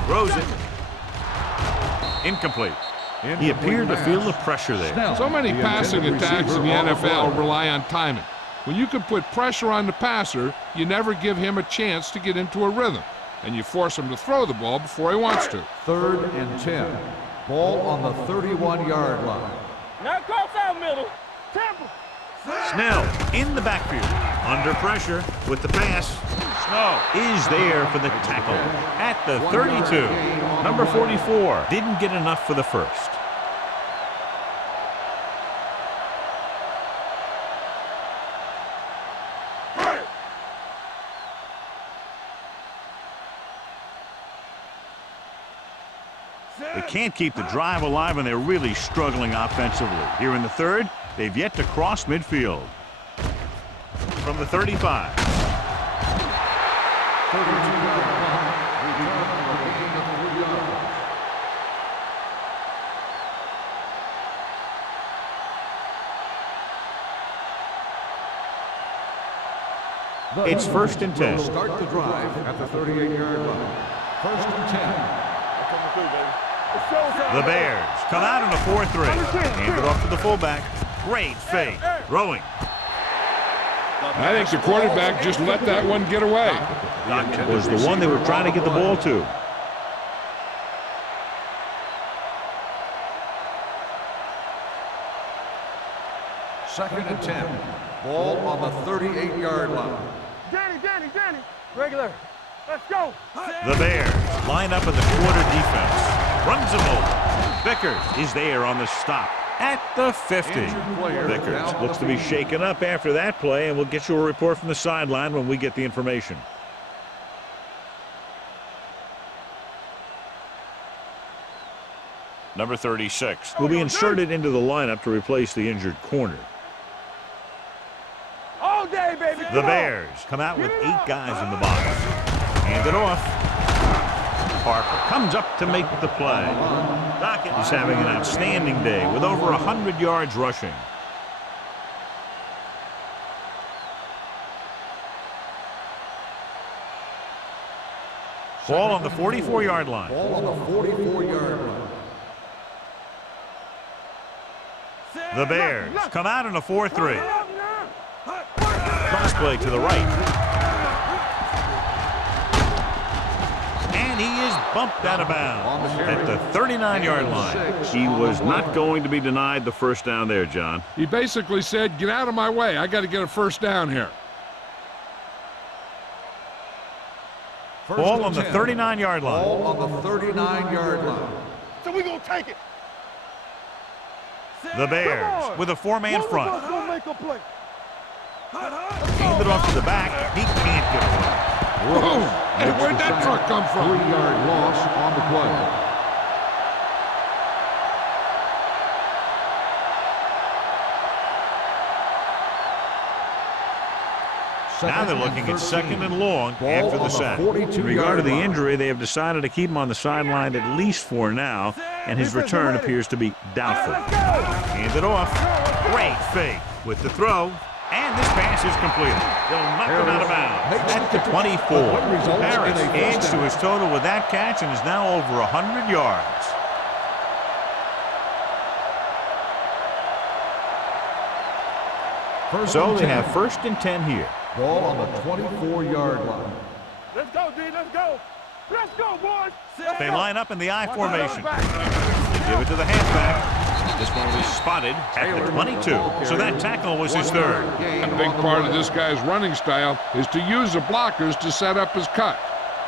Throws it. Incomplete. He appeared to feel the pressure there. So many passing attacks in the NFL rely on timing. When you can put pressure on the passer, you never give him a chance to get into a rhythm, and you force him to throw the ball before he wants to. 3rd and 10. Ball on the 31-yard line. Now cross out middle. Temple. Snell in the backfield. Under pressure with the pass. Snow is there for the tackle at the 32. Number 44 didn't get enough for the first. They can't keep the drive alive, and they're really struggling offensively. Here in the 3rd, they've yet to cross midfield. From the 35. It's 1st and 10. Start the drive at the 38-yard line. 1st and 10. The Bears come out in a 4-3. Hand it off to the fullback. Great fake. Throwing. I think the quarterback just let that one get away. Was the one they were trying to get the ball to. Second and 10. Ball on the 38-yard line. Danny. Regular. Let's go. The Bears line up in the quarter defense. Runs him over. Vickers is there on the stop at the 50. Vickers looks to be shaken up after that play, and we'll get you a report from the sideline when we get the information. Number 36 will be inserted into the lineup to replace the injured corner. All day, baby. The Bears come out with 8 guys in the box. Hand it off. Parker comes up to make the play. Dockett is having an outstanding day with over 100 yards rushing. Ball on the 44-yard line. Ball on the 44-yard line. The Bears come out in a 4-3. Cross play to the right. And he is bumped out of bounds at the 39-yard line. He was not going to be denied the first down there, John. He basically said, get out of my way. I got to get a first down here. Ball on the 39-yard line. Ball on the 39-yard line. So we gonna take it. The Bears with a four-man front. Gonna make a play. Hand it off to the back. He can't get away. Whoa! Hey, where'd that truck come from? 3-yard loss on the play. Now they're looking at 2nd and long after the sack. In regard to the injury, they have decided to keep him on the sideline at least for now, and his return appears to be doubtful. Hand it off. Great fake with the throw, and this pass is completed. They'll knock him out of bounds at the 24. Harris adds to his total with that catch and is now over 100 yards. So they have 1st and 10 here. Ball on the 24-yard line. Let's go, D. Let's go. Let's go, boys. They line up in the I formation. They give it to the halfback. This one was spotted at the 22. So that tackle was his 3rd. A big part of this guy's running style is to use the blockers to set up his cut.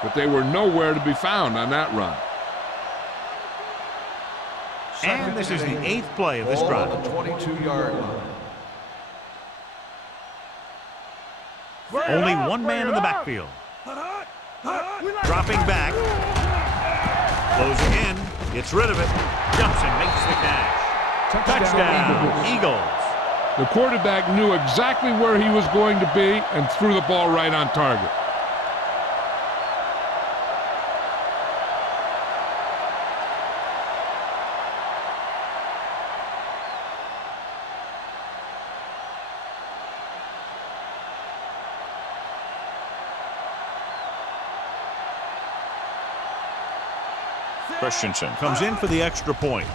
But they were nowhere to be found on that run. And this is the 8th play of this drive. Ball on the 22-yard line. Only one man in the backfield. Dropping back. Closing in. Gets rid of it. Jumps and makes the catch. Touchdown, Eagles. The quarterback knew exactly where he was going to be and threw the ball right on target. Christensen comes in for the extra point.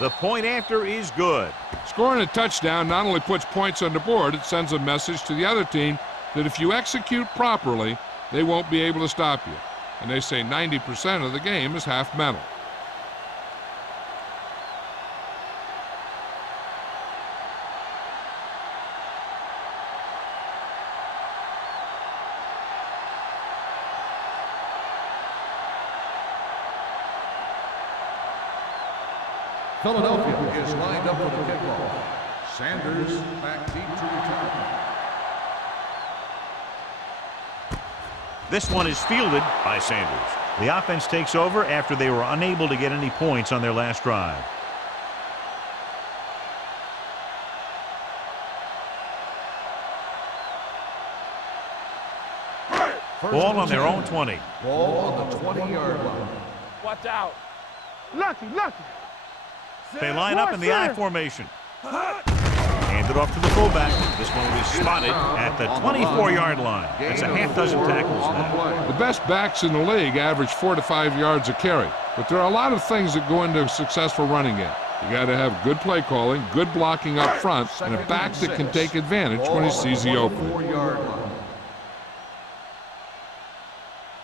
The point after is good. Scoring a touchdown not only puts points on the board, it sends a message to the other team that if you execute properly, they won't be able to stop you. And they say 90% of the game is half mental. Philadelphia is lined up for the kickoff. Sanders back deep to return. This one is fielded by Sanders. The offense takes over after they were unable to get any points on their last drive. Ball on their own 20. Ball on the 20-yard line. Watch out. Lucky. They line up in the I formation. Hand it off to the fullback. This one will be spotted at the 24-yard line. That's a half dozen tackles now. The best backs in the league average 4 to 5 yards a carry. But there are a lot of things that go into a successful running game. You got to have good play calling, good blocking up front, and a back that can take advantage when he sees the opening.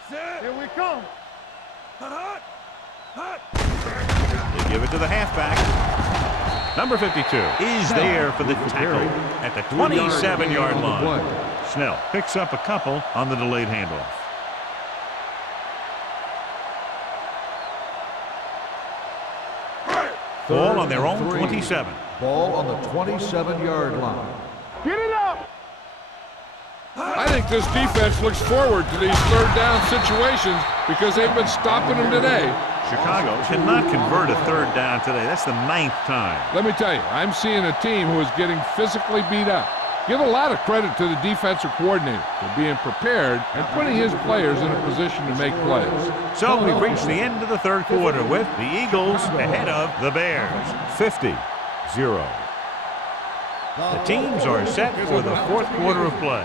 Here we come. They give it to the halfback. Number 52 is there for the tackle at the 27-yard line. Snell picks up a couple on the delayed handoff. Ball on their own 27. Ball on the 27-yard line. Get it up. I think this defense looks forward to these third down situations because they've been stopping them today. Chicago cannot convert a third down today. That's the 9th time. Let me tell you, I'm seeing a team who is getting physically beat up. Give a lot of credit to the defensive coordinator for being prepared and putting his players in a position to make plays. So we've reached the end of the third quarter with the Eagles ahead of the Bears, 50-0. The teams are set for the fourth quarter of play.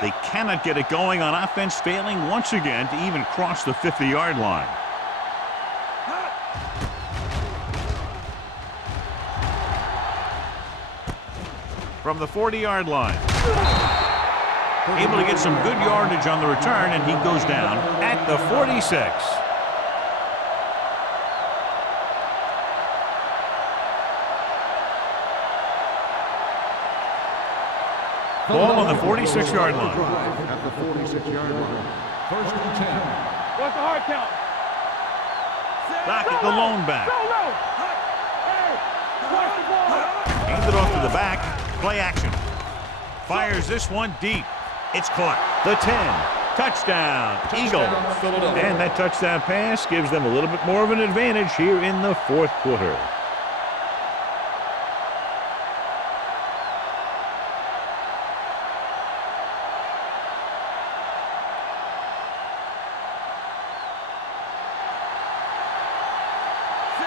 They cannot get it going on offense, failing once again to even cross the 50-yard line. From the 40-yard line. Able to get some good yardage on the return, and he goes down at the 46. Ball on the 46-yard line. At the 46-yard line. First and 10. What's the hard count? Back at the lone back. Go low. Hey, watch the ball. Handed off to the back. Play action. Fires this one deep. It's caught. The 10. Touchdown, Eagles. And that touchdown pass gives them a little bit more of an advantage here in the fourth quarter.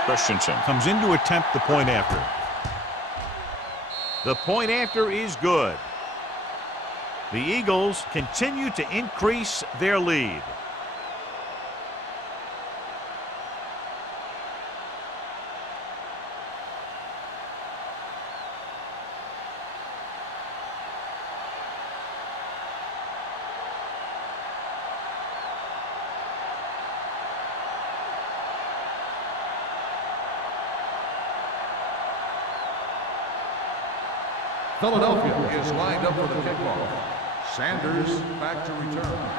Christensen comes in to attempt the point after. The point after is good. The Eagles continue to increase their lead. Philadelphia is lined up for the kickoff. Sanders back to return.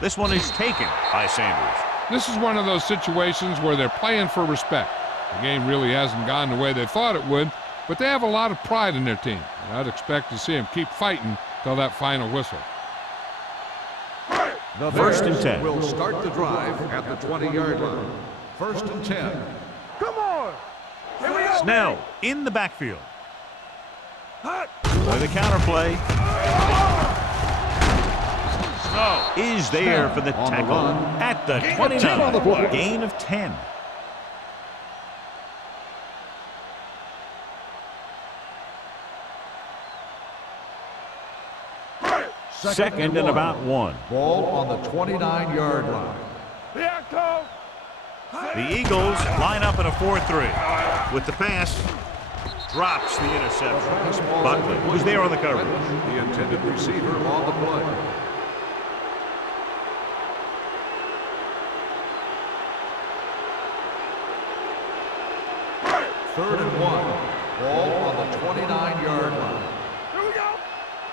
This one is taken by Sanders. This is one of those situations where they're playing for respect. The game really hasn't gone the way they thought it would, but they have a lot of pride in their team. And I'd expect to see them keep fighting till that final whistle. The First and 10. will start the drive at the 20-yard line. First and 10. Come on. Here we go. Snell in the backfield. With the counter play. Snow is there for the tackle at the 29. Gain of 10. Second and about 1. Ball on the 29-yard line. Here it comes. The Eagles line up in a 4-3. With the pass, drops the interception. Buckley was there on the coverage. The intended receiver on the play. Third and 1. Ball on the 29-yard line. Here we go.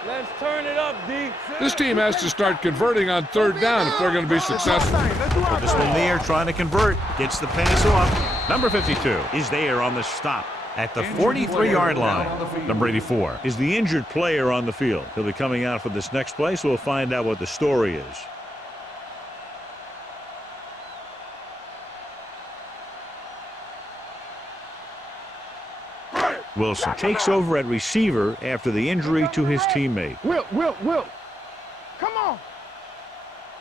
Let's turn it up, D. This team has to start converting on third down if they're going to be successful. But this one there trying to convert. Gets the pass off. Number 52 is there on the stop at the 43-yard line. Number 84 is the injured player on the field. He'll be coming out for this next play, so we'll find out what the story is. Wilson takes over at receiver after the injury to his teammate. Will. Come on.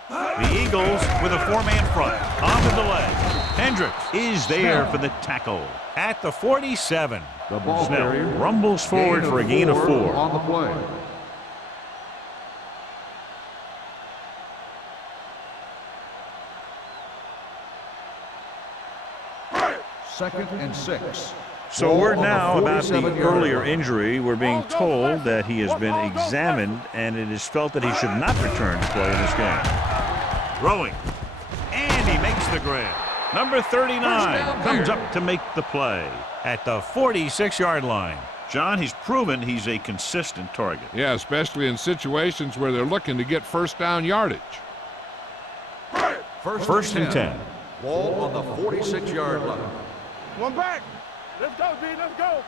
The Eagles with a 4-man front on the delay. Hendricks is there for the tackle at the 47. The ball Snell carrier rumbles forward for a gain of 4. on the play. Second and 6. So word now about the earlier injury. We're being told that he has been examined and it is felt that he should not return to play in this game. Throwing. And he makes the grab. Number 39 comes up to make the play at the 46-yard line. John, he's proven he's a consistent target. Yeah, especially in situations where they're looking to get first down yardage. First and 10. Ball on the 46-yard line. One back. Let's go, D. Let's go.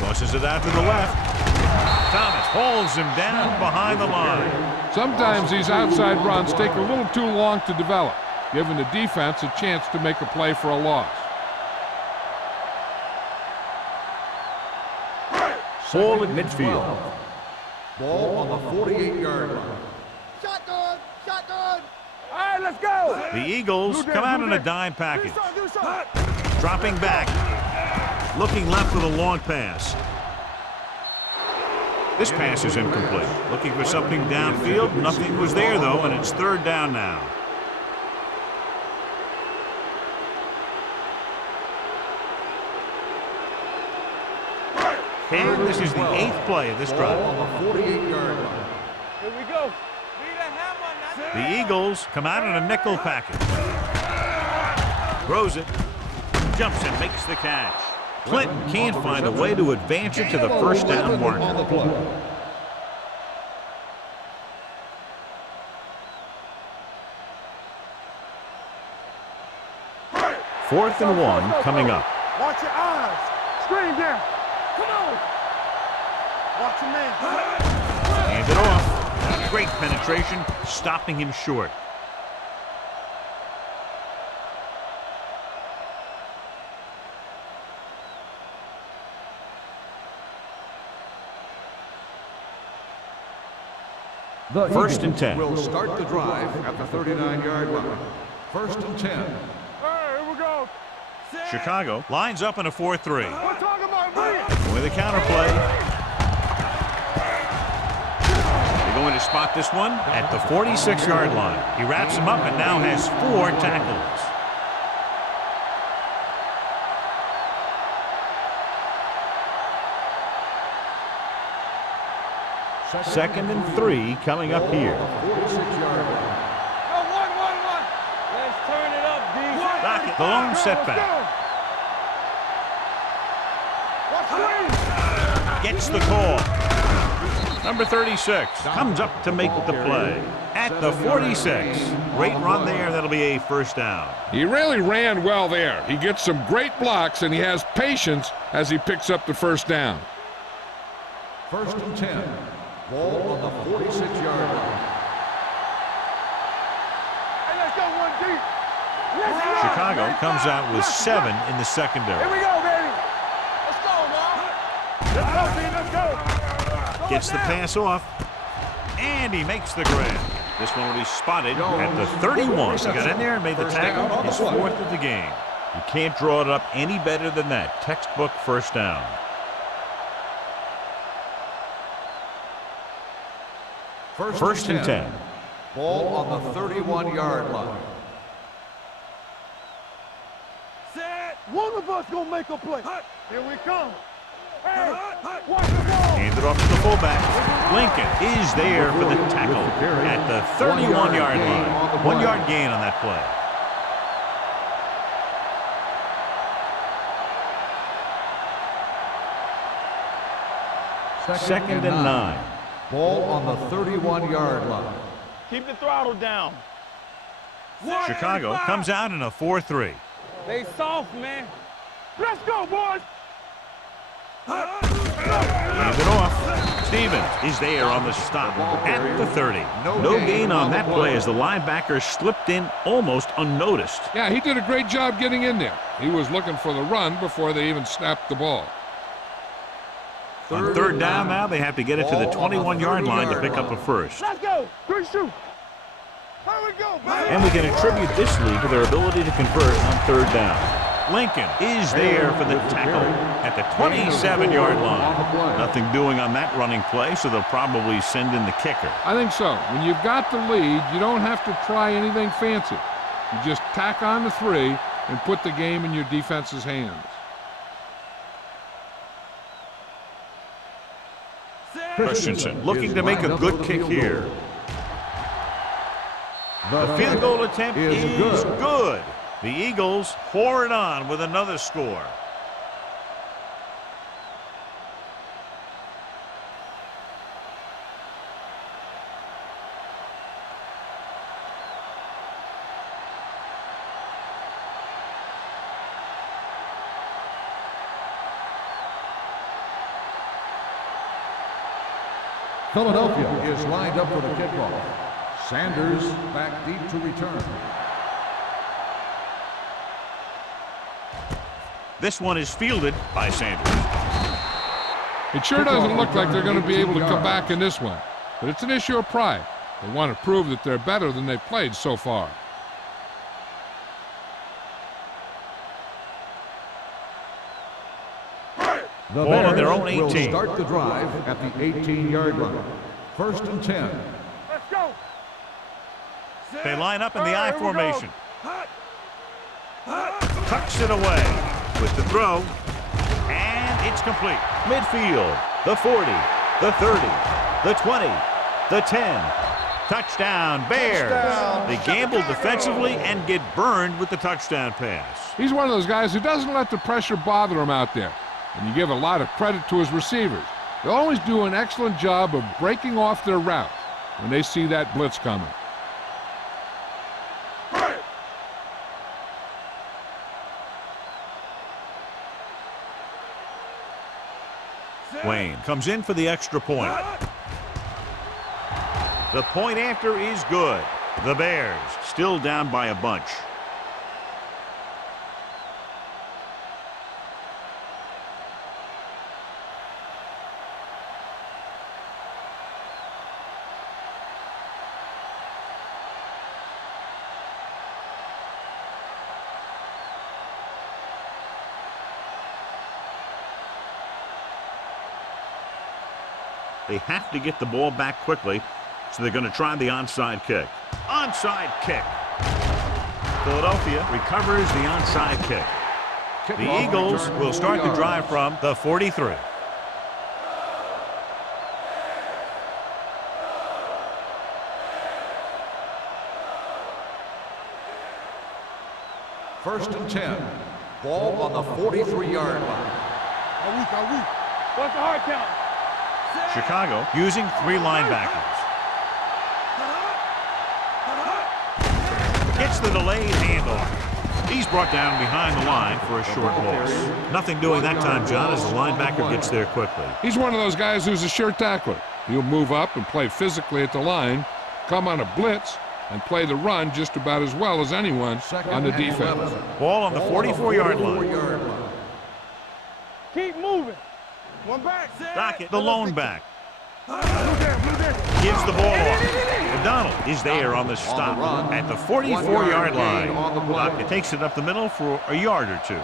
Tosses it out to the left. Thomas holds him down behind the line. Sometimes these outside runs take a little too long to develop, giving the defense a chance to make a play for a loss. Ball at midfield. Ball on the 48-yard line. Shotgun. All right, let's go. The Eagles come out in a dime package. Do something. Dropping back. Looking left with a long pass. This pass is incomplete. Looking for something downfield. Nothing was there, though, and it's third down now. And this is the 8th play of this drive. On the 48-yard line. Here we go. The Eagles come out in a nickel package. Throws it. Jumps and makes the catch. Clinton can't find a way to advance it to the first down On the marker. play. Fourth and 1 coming up. Watch your eyes. Screen down. Come on. Watch your man. Hand it off. Great penetration, stopping him short. The First and Eagles 10. Will start the drive at the 39-yard line. First and 10. All right, here we go. Chicago lines up in a 4-3. We're talking about me. With a counter play. They're going to spot this one at the 46-yard line. He wraps him up and now has 4 tackles. Second and 3 coming up here. 46-yard line. Go, one. Let's turn it up, D. Lockett, the lone setback. Gets the call. Number 36 comes up to make the play. At the 46. Great run there. That'll be a first down. He really ran well there. He gets some great blocks, and he has patience as he picks up the first down. First and 10. Ball on the 46-yard line. Hey, let's go, 1D. Let's go. Chicago comes out with 7 in the secondary. Here we go, baby. Let's go, y'all. Let's go, D. Let's go. Gets the pass off. And he makes the grab. This one will be spotted at the 31. He got in there and made the tackle. His 4th of the game. You can't draw it up any better than that. Textbook first down. First and 10. Ball on the 31-yard line. Set. One of us gonna make a play. Here we come. Hey, watch the ball. Hand it off to the fullback. Lincoln is there for the tackle at the 31-yard line. 1-yard gain on that play. Second and 9. Ball on the 31-yard line. Keep the throttle down. Chicago comes out in a 4-3. They soft, man. Let's go, boys. Hands it off. Stevens is there on the stop at the 30. No gain on that play as the linebacker slipped in almost unnoticed. Yeah, he did a great job getting in there. He was looking for the run before they even snapped the ball. On third down now, they have to get it to the 21-yard line to pick up a first. Let's go. 3-2. Here we go, baby. And we can attribute this lead to their ability to convert on third down. Lincoln is there for the tackle at the 27-yard line. Nothing doing on that running play, so they'll probably send in the kicker. I think so. When you've got the lead, you don't have to try anything fancy. You just tack on the 3 and put the game in your defense's hands. Christensen looking to make a good kick here. The field goal attempt is good. The Eagles pour it on with another score. Philadelphia is lined up for the kickoff. Sanders back deep to return. This one is fielded by Sanders. It sure doesn't look like they're going to be able to come back in this one, but it's an issue of pride. They want to prove that they're better than they've played so far. The Ball on their Bears own will 18. start the drive at the 18-yard line. First and 10. Let's go. They line up in the I Here we go. formation. Tucks it away with the throw, and it's complete. Midfield, the 40, the 30, the 20, the 10. Touchdown, Bears. They gamble defensively and get burned with the touchdown pass. He's one of those guys who doesn't let the pressure bother him out there. And you give a lot of credit to his receivers. They always do an excellent job of breaking off their route when they see that blitz coming. Wayne comes in for the extra point. The point after is good. The Bears still down by a bunch. They have to get the ball back quickly, so they're going to try the onside kick. Onside kick. Philadelphia recovers the onside kick. The Eagles will start the drive from the 43. First and 10. Ball on the 43-yard line. What's the hard count? Chicago using 3 linebackers. Gets the delayed handoff. He's brought down behind the line for a short loss. Nothing doing that time, John, as the linebacker gets there quickly. He's one of those guys who's a sure tackler. He'll move up and play physically at the line, come on a blitz, and play the run just about as well as anyone on the defense. Ball on the 44-yard line. Keep moving. One back. Dockett, the lone back. Gives the ball off. McDonald is there on the stop at the 44-yard line. Dockett takes it up the middle for a yard or 2.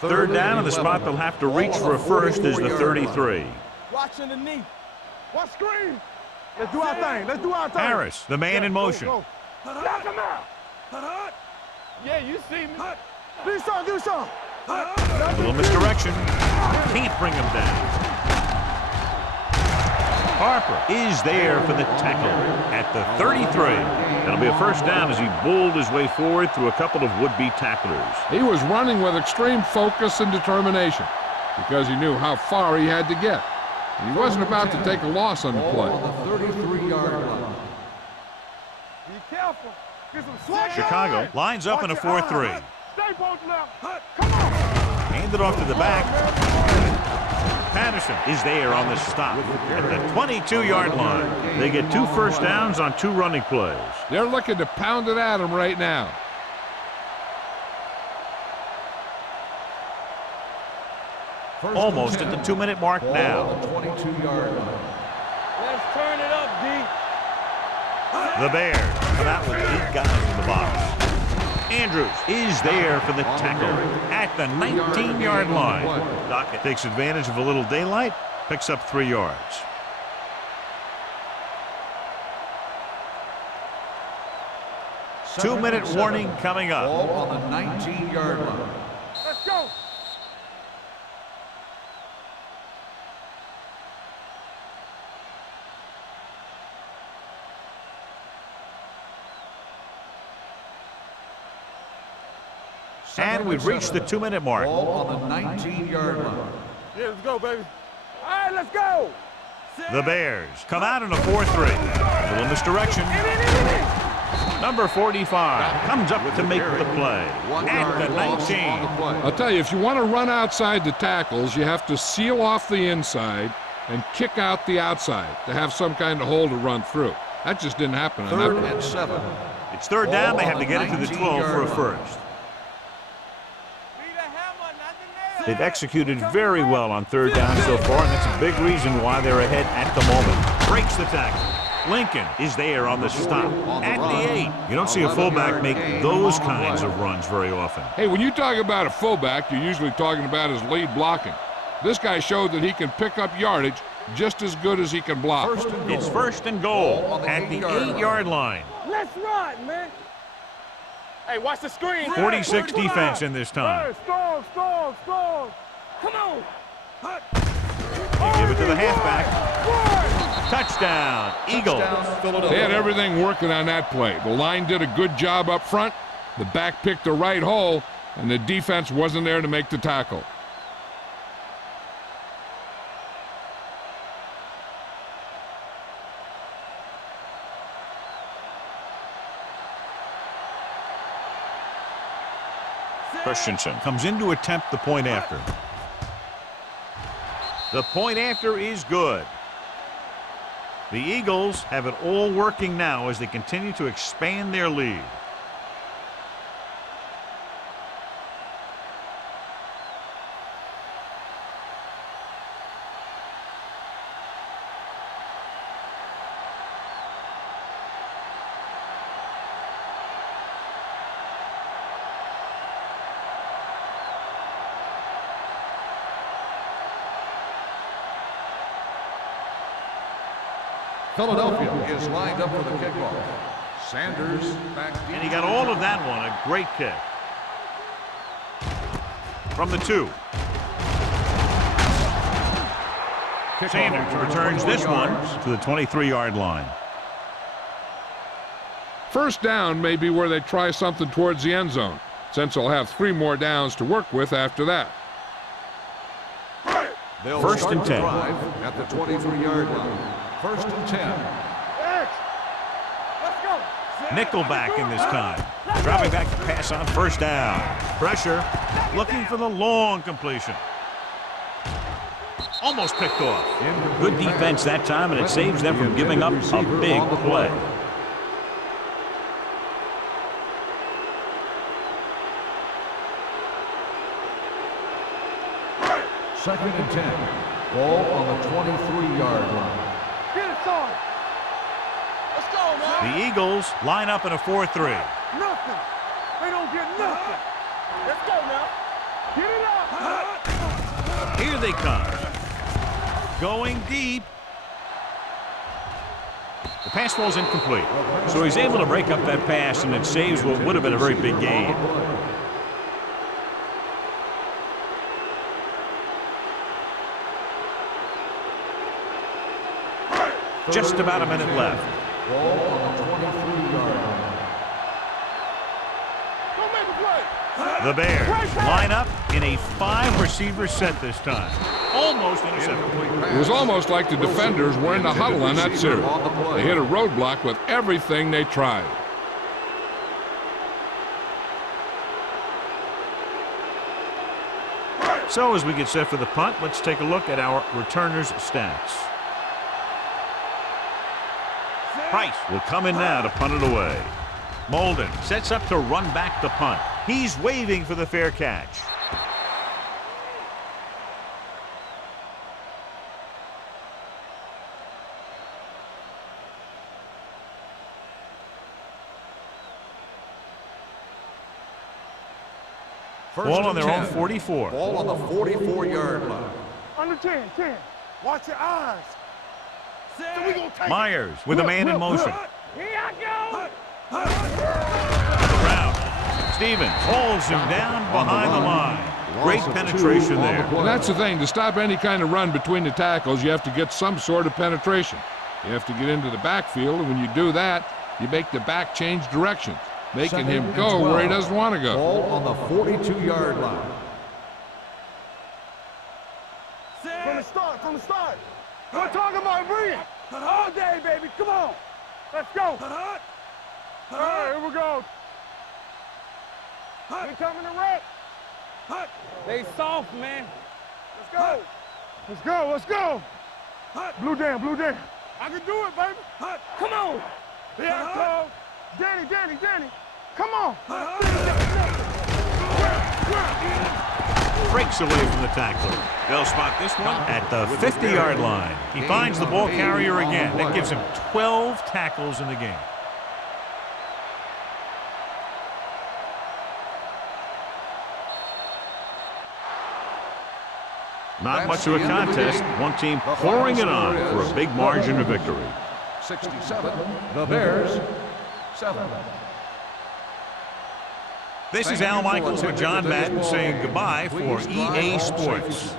Third down, and the spot they'll have to reach for a first is the 33. Watch underneath. Watch screen. Let's do our thing. Let's do our thing. Harris, the man in motion. Knock him out. Yeah, you see me. Do something. A little misdirection. Can't bring him down. Harper is there for the tackle at the 33. That'll be a first down as he bowled his way forward through a couple of would-be tacklers. He was running with extreme focus and determination because he knew how far he had to get. And he wasn't about to take a loss on the play. On the 33-yard line. Be careful. Get some swag. Chicago lines up in a 4-3. Stay both left. Come on. Hand it off to the back. Patterson is there on the stop at the 22-yard line. They get 2 first downs on 2 running plays. They're looking to pound it at him right now. Almost at the 2-minute mark now. On the 22-yard line. Let's turn it up, D. The Bears come out with 8 guys in the box. Andrews is there for the tackle at the 19-yard line. Dockett takes advantage of a little daylight, picks up 3 yards. Two-minute warning coming up. Ball on the 19-yard line. Let's go. And we've reached the 2-minute mark. Ball on the 19-yard line. Yeah, let's go, baby. All right, let's go. The Bears come out in a 4-3. A little misdirection. Number 45 comes up to make the play at the 19. I'll tell you, if you want to run outside the tackles, you have to seal off the inside and kick out the outside to have some kind of hole to run through. That just didn't happen on that Third play. and 7. It's third down. They have to get it to the 12 for a first. They've executed very well on third down so far, and that's a big reason why they're ahead at the moment. Breaks the tackle. Lincoln is there on the stop at the 8. You don't see a fullback make those kinds of runs very often. Hey, when you talk about a fullback, you're usually talking about his lead blocking. This guy showed that he can pick up yardage just as good as he can block. It's first and goal at the 8-yard line. Let's ride, man. Hey, watch the screen. 46 defense in this time. Hey, stall. Come on. They give it to the halfback. Touchdown, Eagles. They had everything working on that play. The line did a good job up front. The back picked the right hole, and the defense wasn't there to make the tackle. Christensen comes in to attempt the point after. The point after is good. The Eagles have it all working now as they continue to expand their lead. Philadelphia is lined up for the kickoff. Sanders back deep. And he got all of that one. A great kick. From the 2. Sanders returns this one to the 23-yard line. First down may be where they try something towards the end zone, since they'll have 3 more downs to work with after that. They'll First and 10. At the 23-yard line. First and 10. Let's go. Nickelback in this time. Dropping back to pass on first down. Pressure. Looking for the long completion. Almost picked off. Good defense that time, and it saves them from giving up a big play. Second and 10. Ball on the 23-yard line. Get it started. Let's go, man. The Eagles line up in a 4-3. Nothing. They don't get nothing. Let's go now. Get it up. Here they come. Going deep. The pass ball's incomplete. So he's able to break up that pass, and it saves what would have been a very big gain. Just about a minute left. Ball on the 23-yard line. Don't make a play. The Bears line up in a 5-receiver set this time. Almost intercepted. It was almost like the defenders were in the huddle on that series. They hit a roadblock with everything they tried. So as we get set for the punt, let's take a look at our returners' stats. Price will come in now to punt it away. Molden sets up to run back the punt. He's waving for the fair catch. Ball on their own 44. Ball on the 44-yard line. Under 10. Watch your eyes. So we gonna take Myers with a man in motion. Here I go. Around. Stevens holds him down behind the line. Great penetration there. And that's the thing. To stop any kind of run between the tackles, you have to get some sort of penetration. You have to get into the backfield, and when you do that, you make the back change directions, making him go where he doesn't want to go. Ball on the 42-yard line. From the start. We're talking about bringing all day, baby. Come on. Let's go. All right, here we go. We coming to wreck. They soft, man. Let's go. Blue down. I can do it, baby. Come on. Yeah, Danny. Come on. breaks away from the tackler. They'll spot this one at the 50-yard line. He finds the ball carrier again. That gives him 12 tackles in the game. Not much of a contest. One team pouring it on for a big margin of victory. 67, the Bears, 7. This is Al Michaels with John Madden saying goodbye for EA Sports.